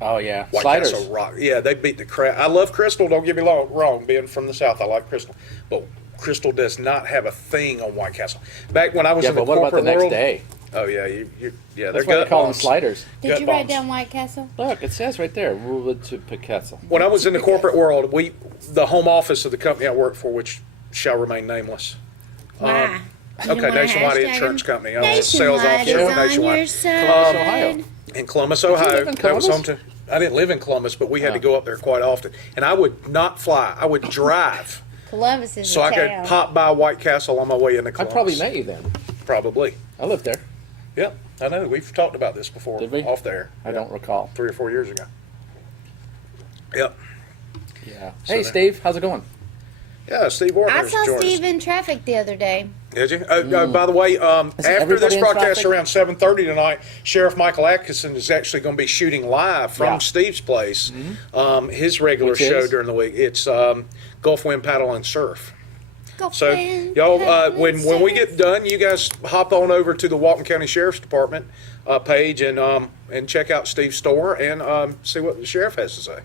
Oh yeah. White Sliders. Castle rock. Yeah, they beat the crap. I love Crystal. Don't get me wrong. Being from the south, I like Crystal, but Crystal does not have a thing on White Castle. Back when I was Yeah, in the but what about the corporate next world. day? Oh yeah, yeah, they're That's why they gut call them bombs. sliders. Did Gut you write bombs. down White Castle? Look, it says right there, ruled to Picasso. When I was in the corporate world, the home office of the company I worked for, which shall remain nameless. Why? You Okay, wanna Nationwide hashtag Insurance him? Company. I was a sales Nationwide officer is for on Nationwide. your side. Columbus, Ohio. In Columbus, you Ohio. live in That was home Columbus? to. I didn't live in Columbus, but we had to Oh. go up there quite often. And I would not fly. I would drive Columbus is so a I town. could pop by White Castle on my way into I Columbus. probably met you then. Probably. I lived there. Yep, I know. We've talked about this before. Did we? Off there. I don't recall. 3 or 4 years ago. Yep. Yeah. So Hey, there. Steve, how's it going? Yeah, Steve Warner. I saw Steve in traffic the other day. Did you? By the way, after everybody this in broadcast traffic? around 7:30 tonight, Sheriff Michael Atkinson is actually going to be shooting live from Yeah. Steve's place. His regular Which show is? during the week. It's Gulf Wind Paddle and Surf. Go So friend, y'all, have when we surf. get done, you guys hop on over to the Walton County Sheriff's Department page and check out Steve's store and see what the sheriff has to say.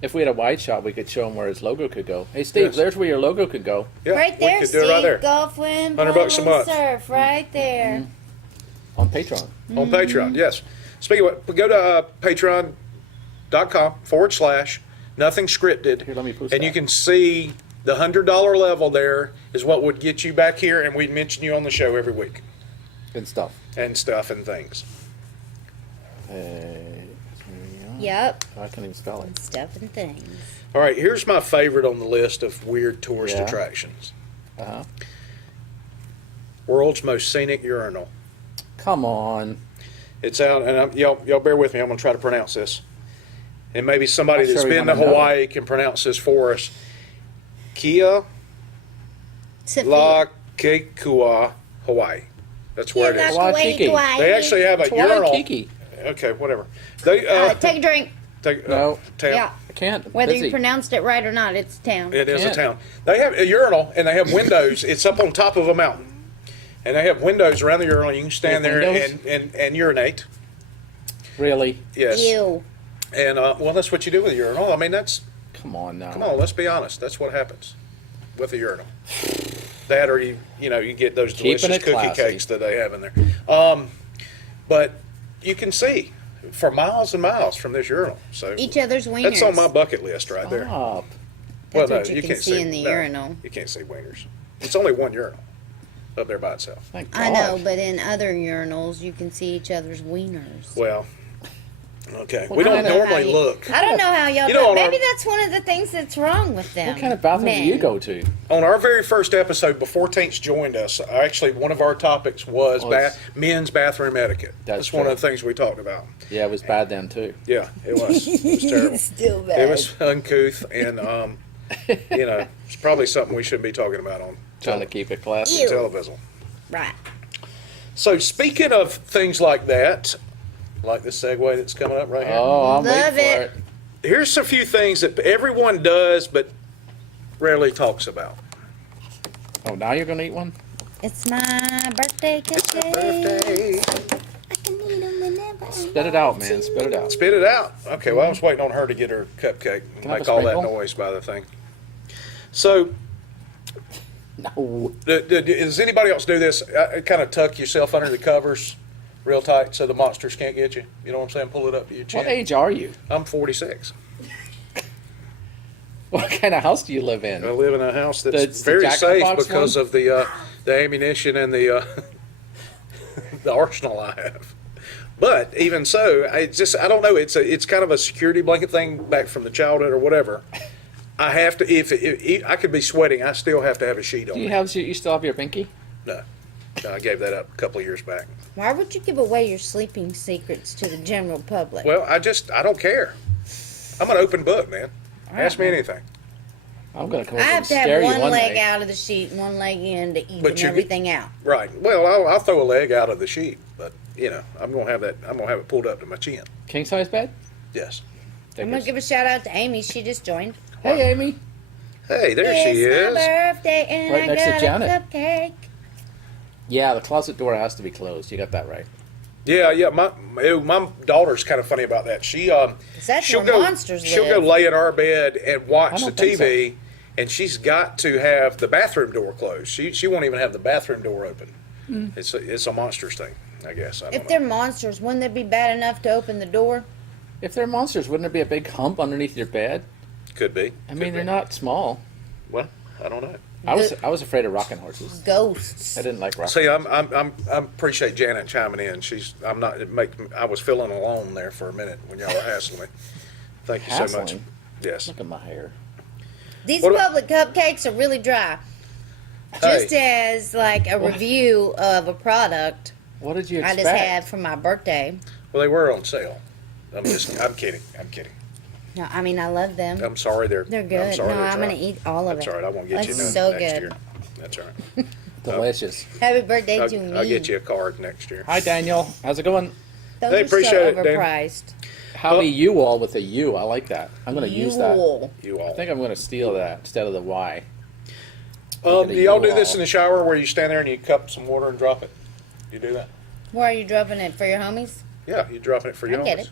If we had a wide shot, we could show him where his logo could go. Hey, Steve, Yes. there's where your logo could go. Yeah, Right we there, could Steve. do it right there Gulf Wind, $100 a Paddle month. and Surf, right there. On Patreon. On Patreon. Yes. Speaking of what, go to patreon.com/nothing scripted, Here, let me post and you that. can see the $100 level there is what would get you back here, and we'd mention you on the show every week Good stuff. and stuff and things. Yep, I can't even spell it. stuff and things. All right, here's my favorite on the list of weird tourist Yeah. attractions. Uh-huh. World's most scenic urinal. Come on. It's out, and y'all bear with me. I'm going to try to pronounce this. And maybe somebody I'm sure that's we been to wanna know. Hawaii can pronounce this for us. Kia Sophia. La Kekua, Hawaii. That's where it is. Waikiki. They actually have a urinal. Waikiki. Okay, whatever. They Take a drink. take, No. town. Yeah. I can't. I'm Whether busy. you pronounced it right or not, it's town. It is Can't. a town. They have a urinal and they have windows. It's up on top of a mountain, and they have windows around the urinal. You can stand They have there windows? and urinate. Really? Yes. Ew. And well, that's what you do with a urinal. I mean, that's Come on now. come on. Let's be honest. That's what happens with a urinal. That or you get those Keeping delicious it cookie classy. cakes that they have in there. But you can see for miles and miles from this urinal. So Each other's wieners. that's on my bucket list right there. Stop. That's Well, what no, you can can't see in the no, urinal. You can't see wieners. It's only one urinal up there by itself. Thank God. I know, but in other urinals, you can see each other's wieners. Well, okay. Well, We I don't don't know normally how you- look. I don't know how y'all You do know, it. on our- Maybe that's one of the things that's wrong with them. What kind of bathroom do you Men. go to? On our very first episode, before Taints joined us, actually one of our topics was men's bathroom etiquette. That's one true. of the things we talked about. Yeah, it was bad then too. Yeah, it was. It was terrible. Still bad. It was uncouth, and it's probably something we shouldn't be talking about on Trying to keep it classy. Ew. television. Right. So speaking of things like that, like this segue that's coming up right here. Oh, I'm Love waiting for it. it. Here's a few things that everyone does but rarely talks about. Oh, now you're gonna eat one? It's my birthday today. Birthday. I can eat them whenever I Spit it out, man. Spit it out. Spit it out. Okay, well, I was waiting on her to get her cupcake and Can I have make a all that sprinkle? noise by the thing. So, No. does anybody else do this? Kind of tuck yourself under the covers real tight so the monsters can't get you. You know what I'm saying? Pull it up to your chin. What age are you? I'm 46. What kind of house do you live in? I live in a house that's That's the very Jack in the safe Box because one? of the ammunition and the the arsenal I have. But even so, I don't know. It's kind of a security blanket thing back from the childhood or whatever. I have to if I could be sweating, I still have to have a sheet on Do you me. have you still have your pinky? No, I gave that up a couple of years back. Why would you give away your sleeping secrets to the general public? Well, I don't care. I'm an open book, man. Ask me anything. I'm gonna come I over have and to have scare you one one leg night. out of the sheet and one leg in to But even you- everything out. Right. Well, I'll throw a leg out of the sheet, but you know, I'm gonna have that. I'm gonna have it pulled up to my chin. King size bed? Yes. I'm gonna give a shout out to Amy. She just joined. Hey, Amy. Hey, there she It's is. my birthday and Right I next to got Janet. a cupcake. Yeah, the closet door has to be closed. You got that right. Yeah. My daughter's kind of funny about that. That's She'll where go. monsters She'll live. go lay in our bed and I watch the don't think so. TV, and she's got to have the bathroom door closed. She won't even have the bathroom door open. It's a monsters thing, I guess. I don't If know. they're monsters, wouldn't it be bad enough to open the door? If they're monsters, wouldn't there be a big hump underneath your bed? Could be. I mean, they're not small. Well, I don't know. I was afraid of rocking horses. Ghosts. I didn't like rocking. See, I appreciate Janet chiming in. I'm not. I was feeling alone there for a minute when y'all were hassling me. Thank you so much. Hassling? Yes. Look at my hair. These What about- public cupcakes are really dry. Hey. Just as like a What? review of a product What did you I expect? just had for my birthday. Well, they were on sale. I'm kidding. I'm kidding. No, I mean I love them. I'm sorry. They're They're I'm good. sorry No, they're I'm dry. gonna eat all of That's it. all right. I won't get you That's none so next good. year. That's all right. Delicious. Happy birthday to me. I'll get you a card next year. Hi, Daniel. How's it going? Those They are appreciate so it, Dan. overpriced. Howdy you all with a U. I like that. I'm going to use that. Yule. You all. I think I'm going to steal that instead of the Y. Do y'all do this all. in the shower where you stand there and you cup some water and drop it? You do that? Where are you dropping it for your homies? Yeah, you dropping it for your I get homies. it.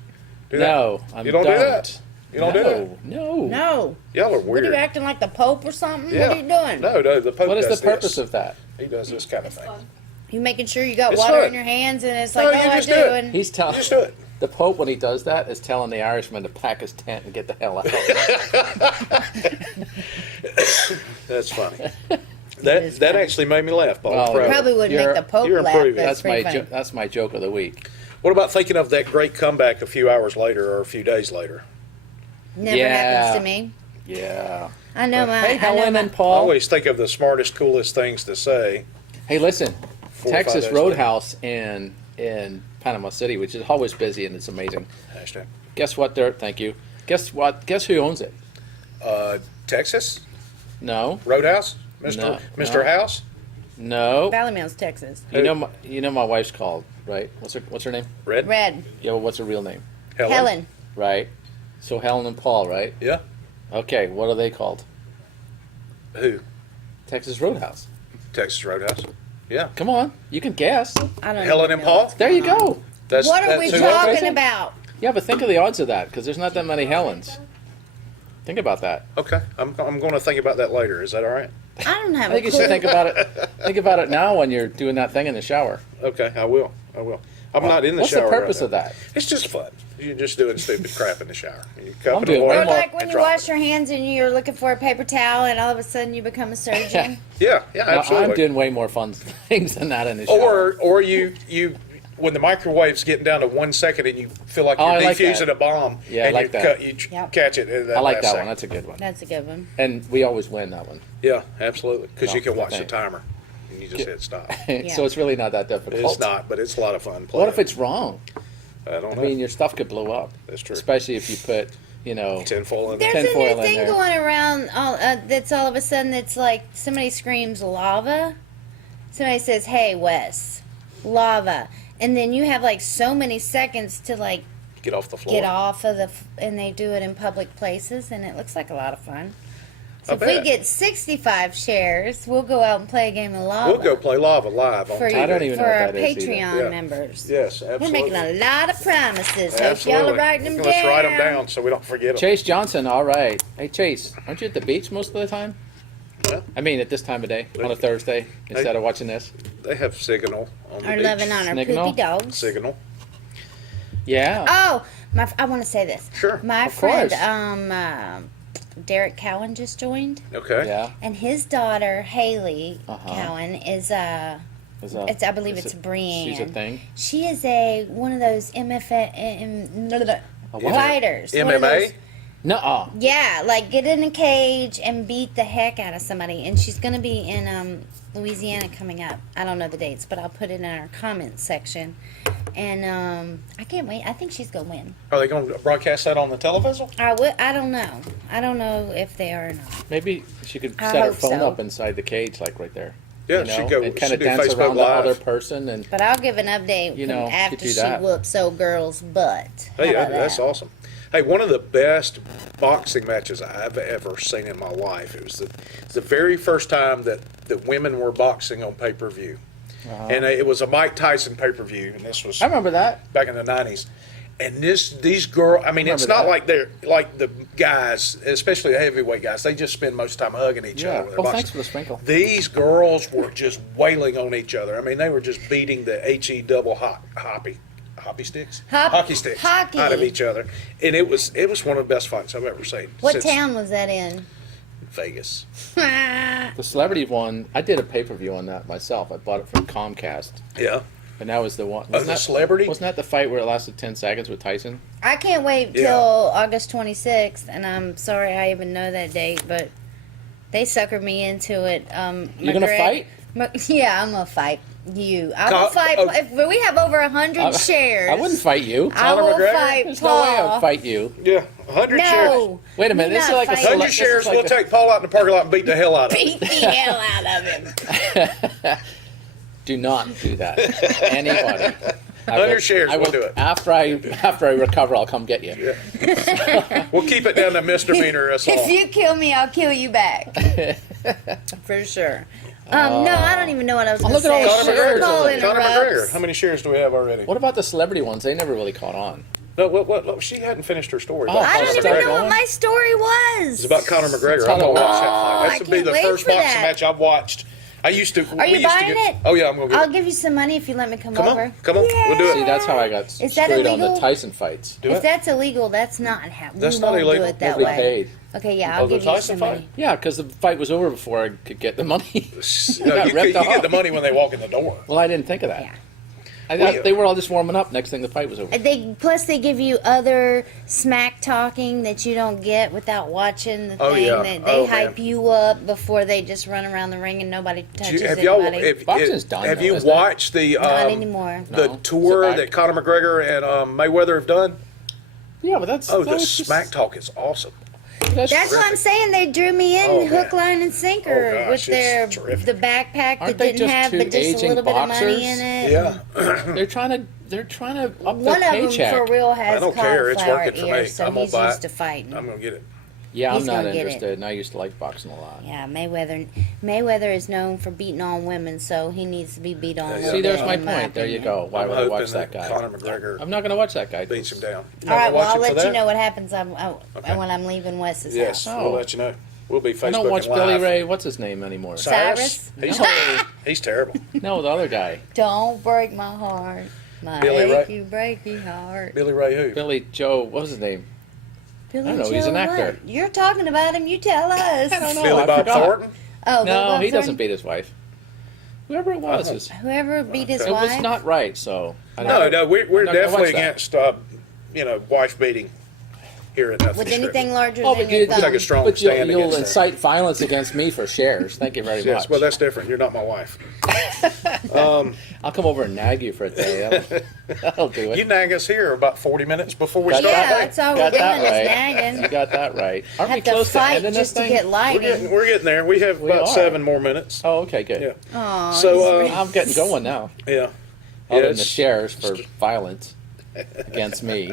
Do that? No, I You don't do that? You don't do that? No. No. Y'all are What weird. are you acting like the Pope or something? Yeah. What are you doing? No, the Pope What is does the purpose this. of that? He does this kind of It's thing. fun. You making sure you got It's water fun. in your hands and it's No, like, you oh, I just do. do it. And He's telling Just do it. the Pope when he does that is telling the Irishman to pack his tent and get the hell out. That's funny. That actually made me laugh, Paul. Well, Proud of you. probably would You're- make the Pope you're laugh. improving. But That's it's pretty my funny. that's my joke of the week. What about thinking of that great comeback a few hours later or a few days later? Never Yeah. happens to me. Yeah. I know my. Hey, I know Helen my, and I Paul. always think of the smartest, coolest things to say. Hey, listen. 4 or 5 Texas days Roadhouse in Panama City, which is always busy and it's amazing. Hashtag. Guess what? Thank you. Guess what? Guess who owns it? Texas No. Roadhouse, Mr. No, Mr. no. House. No. Valley Mills, Texas. You know my wife's called, right? What's her name? Red. Red. Yeah, well, what's her real name? Helen. Right. So Helen and Paul, right? Yeah. Okay, what are they called? Who? Texas Roadhouse. Texas Roadhouse. Yeah. Come on, you can guess. I don't Helen even and know Paul. what's There you going on. go. That's What are that's we who- talking crazy? about? Yeah, but think of the odds of that, because there's not that many Helens. Think about that. Okay, I'm going to think about that later. Is that all right? I don't have I think a you clue. should think about it. Think about it now when you're doing that thing in the shower. Okay, I will. I'm not in the What's shower. the purpose right of now. that? It's just fun. You're just doing stupid crap in the shower. You I'm cup it doing of way water Or more- like when and you drop wash it. your hands and you're looking for a paper towel and all of a sudden you become a surgeon. Yeah, Now, absolutely. I'm doing way more fun things than that in the shower. Or you when the microwave's getting down to 1 second and you feel like Oh, you're I like defusing that. a bomb. Yeah, I and like you that. Yep. catch it. In that I like last that second. one. That's a good one. That's a good one. And we always win that one. Yeah, absolutely. Because No, you can watch the thank- timer. And you just hit stop. So it's really not that difficult. It's not, but it's a lot of fun. What if playing. it's wrong? I don't I know. mean, your stuff could blow up. That's true. Especially if you put, Tinfoil in there. There's a Tinfoil new in thing there. going around that's all of a sudden it's like somebody screams lava. Somebody says, "Hey, Wes, lava," and then you have like so many seconds to like Get off the floor. get off of and they do it in public places, and it looks like a lot of fun. So I if we bet. get 65 shares, we'll go out and play a game of lava. We'll go play lava live on for, TV. I don't even for know what our that is either. Patreon Yeah. members. Yes, We're absolutely. making a lot of promises. Hope Absolutely. y'all are writing them down. Let's write them down so we don't forget them. Chase Johnson, all right. Hey, Chase, aren't you at the beach most of the time? Well, I mean, at this time of day, on a Thursday, instead of watching this? they have signal on the Or beach. loving on our Signal? poopy dogs. Signal. Yeah. Oh, I want to say this. Sure. My Of friend, course. Derek Cowan just joined, Okay. Yeah. and his daughter Haley Uh-huh. Cowan is Is that- it's I believe is it's it- Brienne. She's a thing. She is one of those A what? fighters. One of MMA? those- Nuh-uh. Yeah, like get in a cage and beat the heck out of somebody. And she's going to be in Louisiana coming up. I don't know the dates, but I'll put it in our comments section. And I can't wait. I think she's going to win. Are they going to broadcast that on the television? I don't know. I don't know if they are or not. Maybe she could I set her hope phone so. up inside the cage, like right there. Yeah, you know, she'd go. and kind of she'd do dance Facebook around the Live. other person. And But I'll give an update You know, after could do she that. whoops old girl's butt. How Hey, about that's that? awesome. Hey, one of the best boxing matches I've ever seen in my life. It was the very first time that women were boxing on pay-per-view. And it was a Mike Tyson pay-per-view, and this was I remember that. back in the 90s. And these girls, I mean, it's Remember not that. like they're like the guys, especially the heavyweight guys. They just spend most of the time hugging each Yeah. other. when they're Oh, boxing. thanks for the sprinkle. These girls were just wailing on each other. I mean, they were just beating the HE double hockey sticks, hockey sticks Hockey. out of each other, and it was one of the best fights I've ever seen. What since town was that in? Vegas. The celebrity one, I did a pay-per-view on that myself. I bought it from Comcast. Yeah. And that was the one. Oh, the celebrity? Wasn't that the fight where it lasted 10 seconds with Tyson? I can't wait till Yeah. August 26th, and I'm sorry I even know that date, but they suckered me into it. You're gonna fight? Yeah, I'm gonna fight you. I will Co- fight. oh. If we have over 100 shares, I wouldn't fight you. I Conor will McGregor? fight There's no way Paul. I'd fight you. Yeah. 100 shares. No. Wait a minute. You're This is not like a fighting. 100 this is shares. like We'll a- take Paul out in the parking lot and beat the hell out of him. Beat the hell out of him. Do not do that. Anybody. 100 shares, I will we'll do it. After I recover, I'll come get you. We'll keep it down to misdemeanor assault. If you kill me, I'll kill you back. For sure. No, I don't even know what I was going to look at all say. the Conor shares. Paul Conor Conor interrupts. McGregor. How many shares do we have already? What about the celebrity ones? They never really caught on. No, what, she hadn't finished her story. Oh, I don't even Start know what going? my story was. It's about Conor McGregor. Tell I'm gonna them. watch that Oh, fight. I This would be can't the wait first for boxing that. match I've watched. I used to. Are you we used to buying get, it? Oh yeah, I'm gonna get I'll it. give you some money if you let me come Come over. on, come on, we'll do See, it. that's how I got Is that screwed on the illegal? Tyson fights. Do If it. that's illegal, that's not happening. That's We not won't illegal. do it that Nobody way. paid. Okay, yeah, Oh, I'll the give you Tyson some fight? money. Yeah, because the fight was over before I could get the money. No, got you ripped get off. the money when they walk in the door. Well, I didn't think of that. Yeah. I Well, thought they were all just warming up. Next thing, the fight was over. Plus they give you other smack talking that you don't get without watching the Oh, thing. yeah. They Oh, hype man. you up before they just run around the ring and nobody touches Have y'all? anybody. Boxing's done, Have though, you isn't it? watched the Not anymore. the No. tour Is it that back? Conor McGregor and Mayweather have done? Yeah, but that's Oh, that the was just- smack talk is awesome. That's what I'm terrific. saying. They drew me in Oh, hook, man. line, and sinker Oh, gosh, with their it's terrific. the backpack Aren't that they didn't just have two but just a aging little bit of boxers? money in it. Yeah. They're trying to up One their of them paycheck. for real has I don't care. It's cauliflower working for me. ears, so I'm gonna he's buy used it. to fighting. I'm gonna get it. Yeah, I'm He's not gonna get it. interested, and I used to like boxing a lot. Yeah, Mayweather is known for beating on women, so he needs to be beat on. a Yeah, little See, there's bit, my in point. There you opinion. go. Why I'm would I hoping watch that guy? Conor McGregor I'm not going to watch that guy. beats him down. All right, well, I'll let you know That? what happens Okay. when I'm leaving Wes's Yes, house. we'll Oh. let you know. We'll be I Facebooking don't watch live. Billy Ray. What's his name anymore? Cyrus? He's, No. he's terrible. No, the other guy. Don't break my heart. My Billy ache, Ray- you break me heart. Billy Ray who? Billy Joe. What was his name? Billy I don't know, he's Joe an actor. what? You're talking about him. You tell us. I don't know. Billy I Bob forgot. Thornton? Oh, No, Bob he Thornton? doesn't beat his wife. Whoever it was, Uh-huh. is, Whoever beat his Okay. it wife. was not right. So I No, don't- no, we're I'm not gonna definitely watch that. against, wife beating here at Nothing with Scripted. anything larger Oh, than but your you thumb. Take a strong But you'll, stand you'll against that. incite violence against me for shares. Thank you very Yes, much. well, that's different. You're not my wife. I'll come over and nag you for a day. That'll do it. You nag us here about 40 minutes before we Got start. Yeah, that- that's all we're got doing that is right. nagging. You got that right. Aren't we Have to close to fight ending this just to thing? get We're lighting. getting there. We have We about are. 7 more minutes. Oh, okay, good. Yeah. Aw, So, he's I'm getting going now. Yeah. Other than the it's- shares for violence against me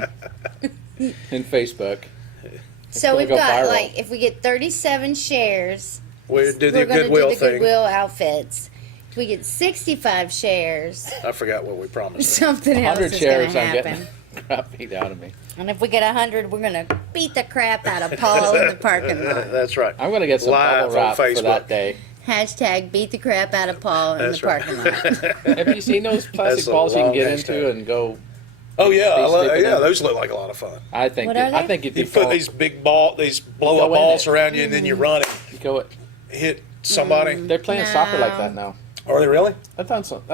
in Facebook. So gonna we've go got viral. like if we get 37 shares, We do the we're going to Goodwill do the thing. Goodwill outfits. If we get 65 shares, I forgot what we promised. something else 100 is going shares, to I'm happen. getting crap beat out of me. And if we get 100, we're going to beat the crap out of Paul in the parking lot. That's right. I'm going to get some Live bubble wrap on for Facebook. that day. Hashtag beat the crap out of Paul in That's the right. parking lot. Have you seen those plastic That's a balls you can long get hashtag. into and go? Oh yeah, They stick it yeah. in. Those look like a lot of fun. I think. What are I they? think if you You put fall, these these blow up go in balls it. around you, and then you run and you go. hit somebody. They're playing soccer like that now. Are they really? That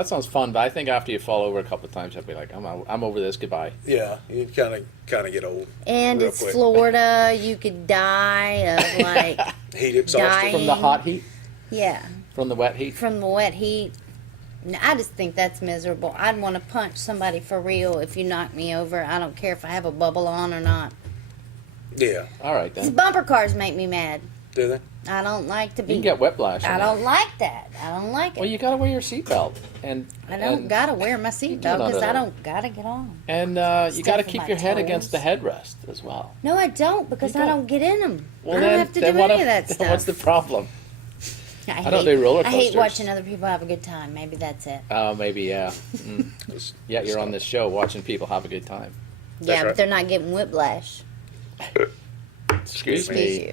sounds fun, but I think after you fall over a couple of times, I'd be like, I'm over this. Goodbye. Yeah, you kind of get old. And real it's quick. Florida. You could die of like, Heat exhaustion. dying. From the hot heat, yeah, from the wet heat. from the wet heat. No, I just think that's miserable. I'd want to punch somebody for real if you knock me over. I don't care if I have a bubble on or not. Yeah. All right These then. bumper cars make me mad. Do they? I don't like to You be. can get whiplash. I on don't that. like that. I don't like it. Well, you gotta wear your seatbelt, and I don't and, gotta wear my do seatbelt it under because I there. don't gotta get on. and you Stuff gotta in keep my your head toes. against the headrest as well. No, I don't because You I don't. don't get in them. Well, I don't then, have to then do what any of that then stuff. What's the problem? I don't do roller I hate coasters. watching other people have a good time. Maybe that's it. Oh, maybe yeah. Mm. It's- Yeah, you're it's on not- this show watching people have a good time. Yeah, right. but they're not getting whiplash. Excuse Excuse me.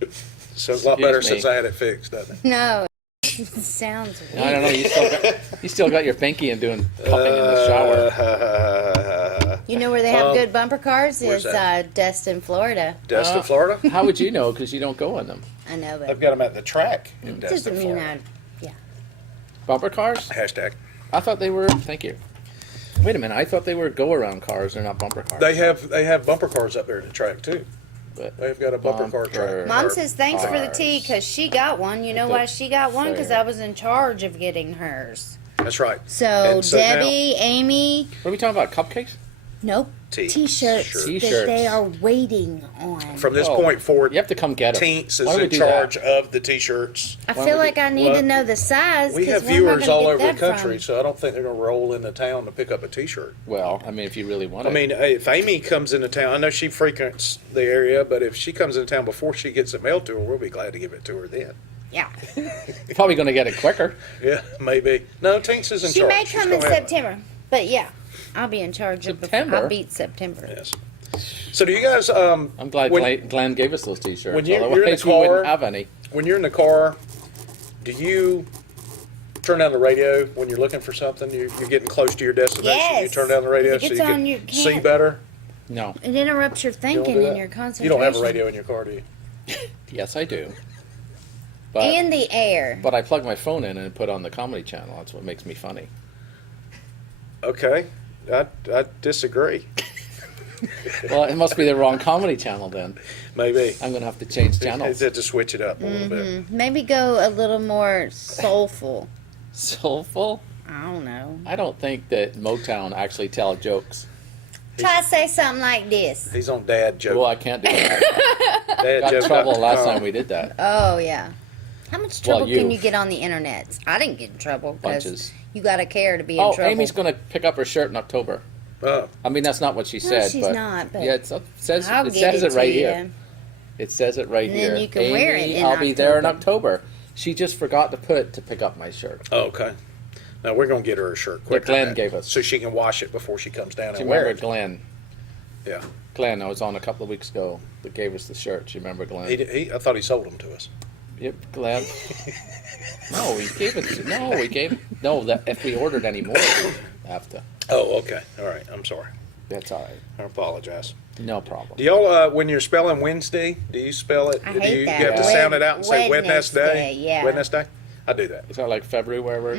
you. So it's a lot Excuse better me. since I had it fixed, doesn't it? No, it sounds weird. I don't know. You still got your pinky and doing pumping in the shower. You know where they have good bumper cars where's is that? Destin, Florida. Destin, Florida. How would you know? Because you don't go in them. I know, I've but got them at the track in it Destin, doesn't mean Florida. Bumper cars? Hashtag. I thought they were. Thank you. Wait a minute. I thought they were go-around cars. They're not bumper cars. They have bumper cars up there at the track too. But They've got a bumper car track. Bumper Mom Or- says thanks for the tea cars. because she got one. You know Good why she got one? Because fair. I was in charge of getting hers. That's right. So, And so now- Debbie, Amy, what are we talking about? Cupcakes? nope, T-shirts. T-shirts that T-shirts. they are waiting on. From this Oh, point forward, You have to come get them. Teens is Why don't we in do charge that? of the T-shirts. I Why feel don't we like I need well, to know the size. We 'cause have where am I viewers gonna all get over the that from? country, so I don't think they're going to roll into town to pick up a T-shirt. Well, I mean, if you really want I it. mean, if Amy comes into town, I know she frequents the area, but if she comes into town before she gets it mailed to her, we'll be glad to give it to her then. Yeah. you're probably going to get it quicker. Yeah, maybe. No, Teens is in She charge. may She's come in gonna have it. September. But yeah, I'll be in charge of September? I'll beat September. Yes. So do you guys, I'm glad when, Glenn gave us those T-shirts. when you're in the Otherwise, we car- wouldn't have any. when you're in the car, do you turn down the radio when you're looking for something? You're getting close to your destination. You Yes. turn down the radio If so it's you on, can you see can't. better. No. It interrupts your You don't thinking do and that? your You concentration. don't have a radio in your car, do you? Yes, I do. But And the air. but I plug my phone in and put on the comedy channel. That's what makes me funny. Okay, I disagree. Well, it must be the wrong comedy channel then. Maybe. I'm going to have to change You channels. have to switch it up a little bit. Maybe go a little more soulful. Soulful? I don't know. I don't think that Motown actually tell jokes. Try to say something like this. He's on dad joke. Well, I can't do that. Dad Got in joke. trouble last Oh. time we did that. Oh yeah. How much Well, trouble can you. you get on the internet? I didn't get in trouble because Bunches. you gotta care to be in Oh, trouble. Amy's going to pick up her shirt in October. Oh, I mean, that's not what she said. she's but not, but yeah, it says I'll it get says it it to right you. here. It says it right And here. then you can wear it Amy, in I'll be there in October. October. She just forgot to pick up my shirt. oh, okay. Now we're gonna get her a shirt That quick. Glenn gave us. so she can wash it before she comes down Do you and wear remember it. Glenn? Yeah. Glenn, I was on a couple of weeks ago that gave us the shirt. Do you remember Glenn? I thought he sold them to us. Yep, Glenn. No, he gave it. No, that if we ordered any more, we'd have to. Oh, okay. All right. I'm sorry. That's all right. I apologize. No problem. Do y'all, when you're spelling Wednesday, do you spell it? I do hate you, that. you have to Wed- sound it out and say Wednesday, Wednesday? yeah. Wednesday? I do that. Is that like February?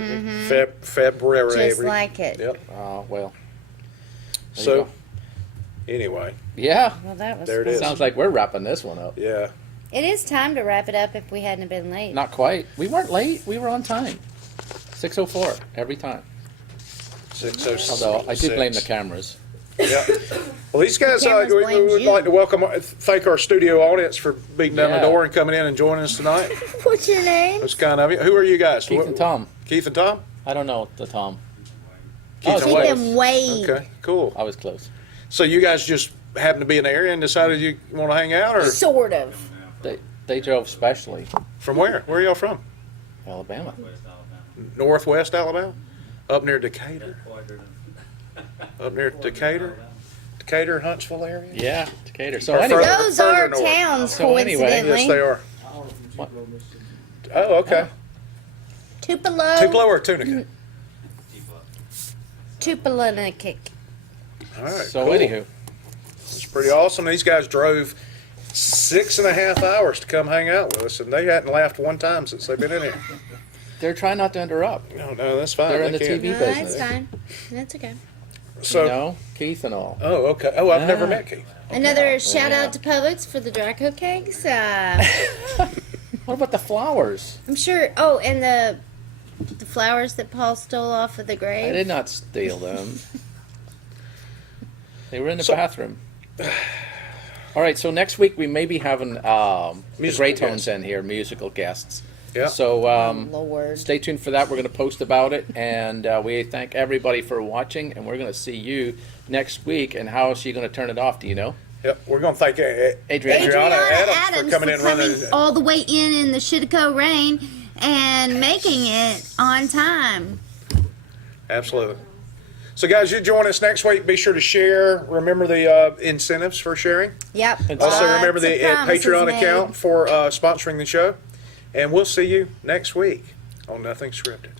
February. Just like it. Yep. Well. There you So, go. anyway, Yeah. Well, that was There it fun. is. Sounds like we're wrapping this one up. yeah. It is time to wrap it up if we hadn't been late. Not quite. We weren't late. We were on time. 6:04 every time. 6:06. Although I did blame the cameras. Yeah. Well, these guys, Cameras we blames would you. like to thank our studio audience for beating down the Yeah. door and coming in and joining us tonight. What's your name? That's kind of you. Who are you guys? Keith and Tom. Keith and Tom? I don't know the Tom. Keith and Keith Wade. and Wade. Okay, cool. I was close. So you guys just happened to be in the area and decided you want to hang out, or Sort of. They drove specially. from where? Where are y'all from? Alabama. Northwest Alabama? Up near Decatur? Up near Decatur, Huntsville area? Yeah, Decatur. So Or anyway, further- Those are north. towns, So anyway, coincidentally. Yes, they are. What? Oh, okay. Tupelo. Tupelo or Tunica? Tupelo-Nikic. All right. So cool. anywho, It's pretty awesome. These guys drove 6.5 hours to come hang out with us, and they hadn't laughed one time since they've been in here. They're trying not to interrupt. No, that's fine. They're in They the can. TV No, business. that's fine. That's okay. So, You know, Keith and all. oh, okay. Oh, I've never Ah. met Keith. Another shout yeah. out to Publix for the dry cupcakes. What about the flowers? I'm sure. Oh, and the flowers that Paul stole off of the I grave. did not steal them. They were in the So- bathroom. All right, so next week we may be having the Musical Grey Tones guests. in here, musical guests. Yeah. So Lord. stay tuned for that. We're going to post about it, and we thank everybody for watching. And we're going to see you next week. And how is she going to turn it off? Do you know, Yep. We're going to thank Adriana? Adams for coming in running. all the way in the Shittico rain and making it on time. Absolutely. So, guys, you join us next week. Be sure to share. Remember the incentives for sharing. Yep. Also, Lots remember of the promises Patreon made. account for sponsoring the show. And we'll see you next week on Nothing Scripted.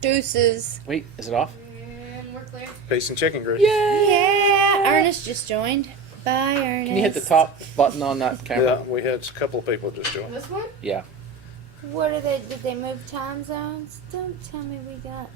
Deuces. Wait, is it off? And we're clear. Peace and chicken grease. Yeah. Ernest just joined. Bye, Ernest. Can you hit the top button on that camera? Yeah, we had a couple of people just join. This one? Yeah. What are they? Did they move time zones? Don't tell me we got.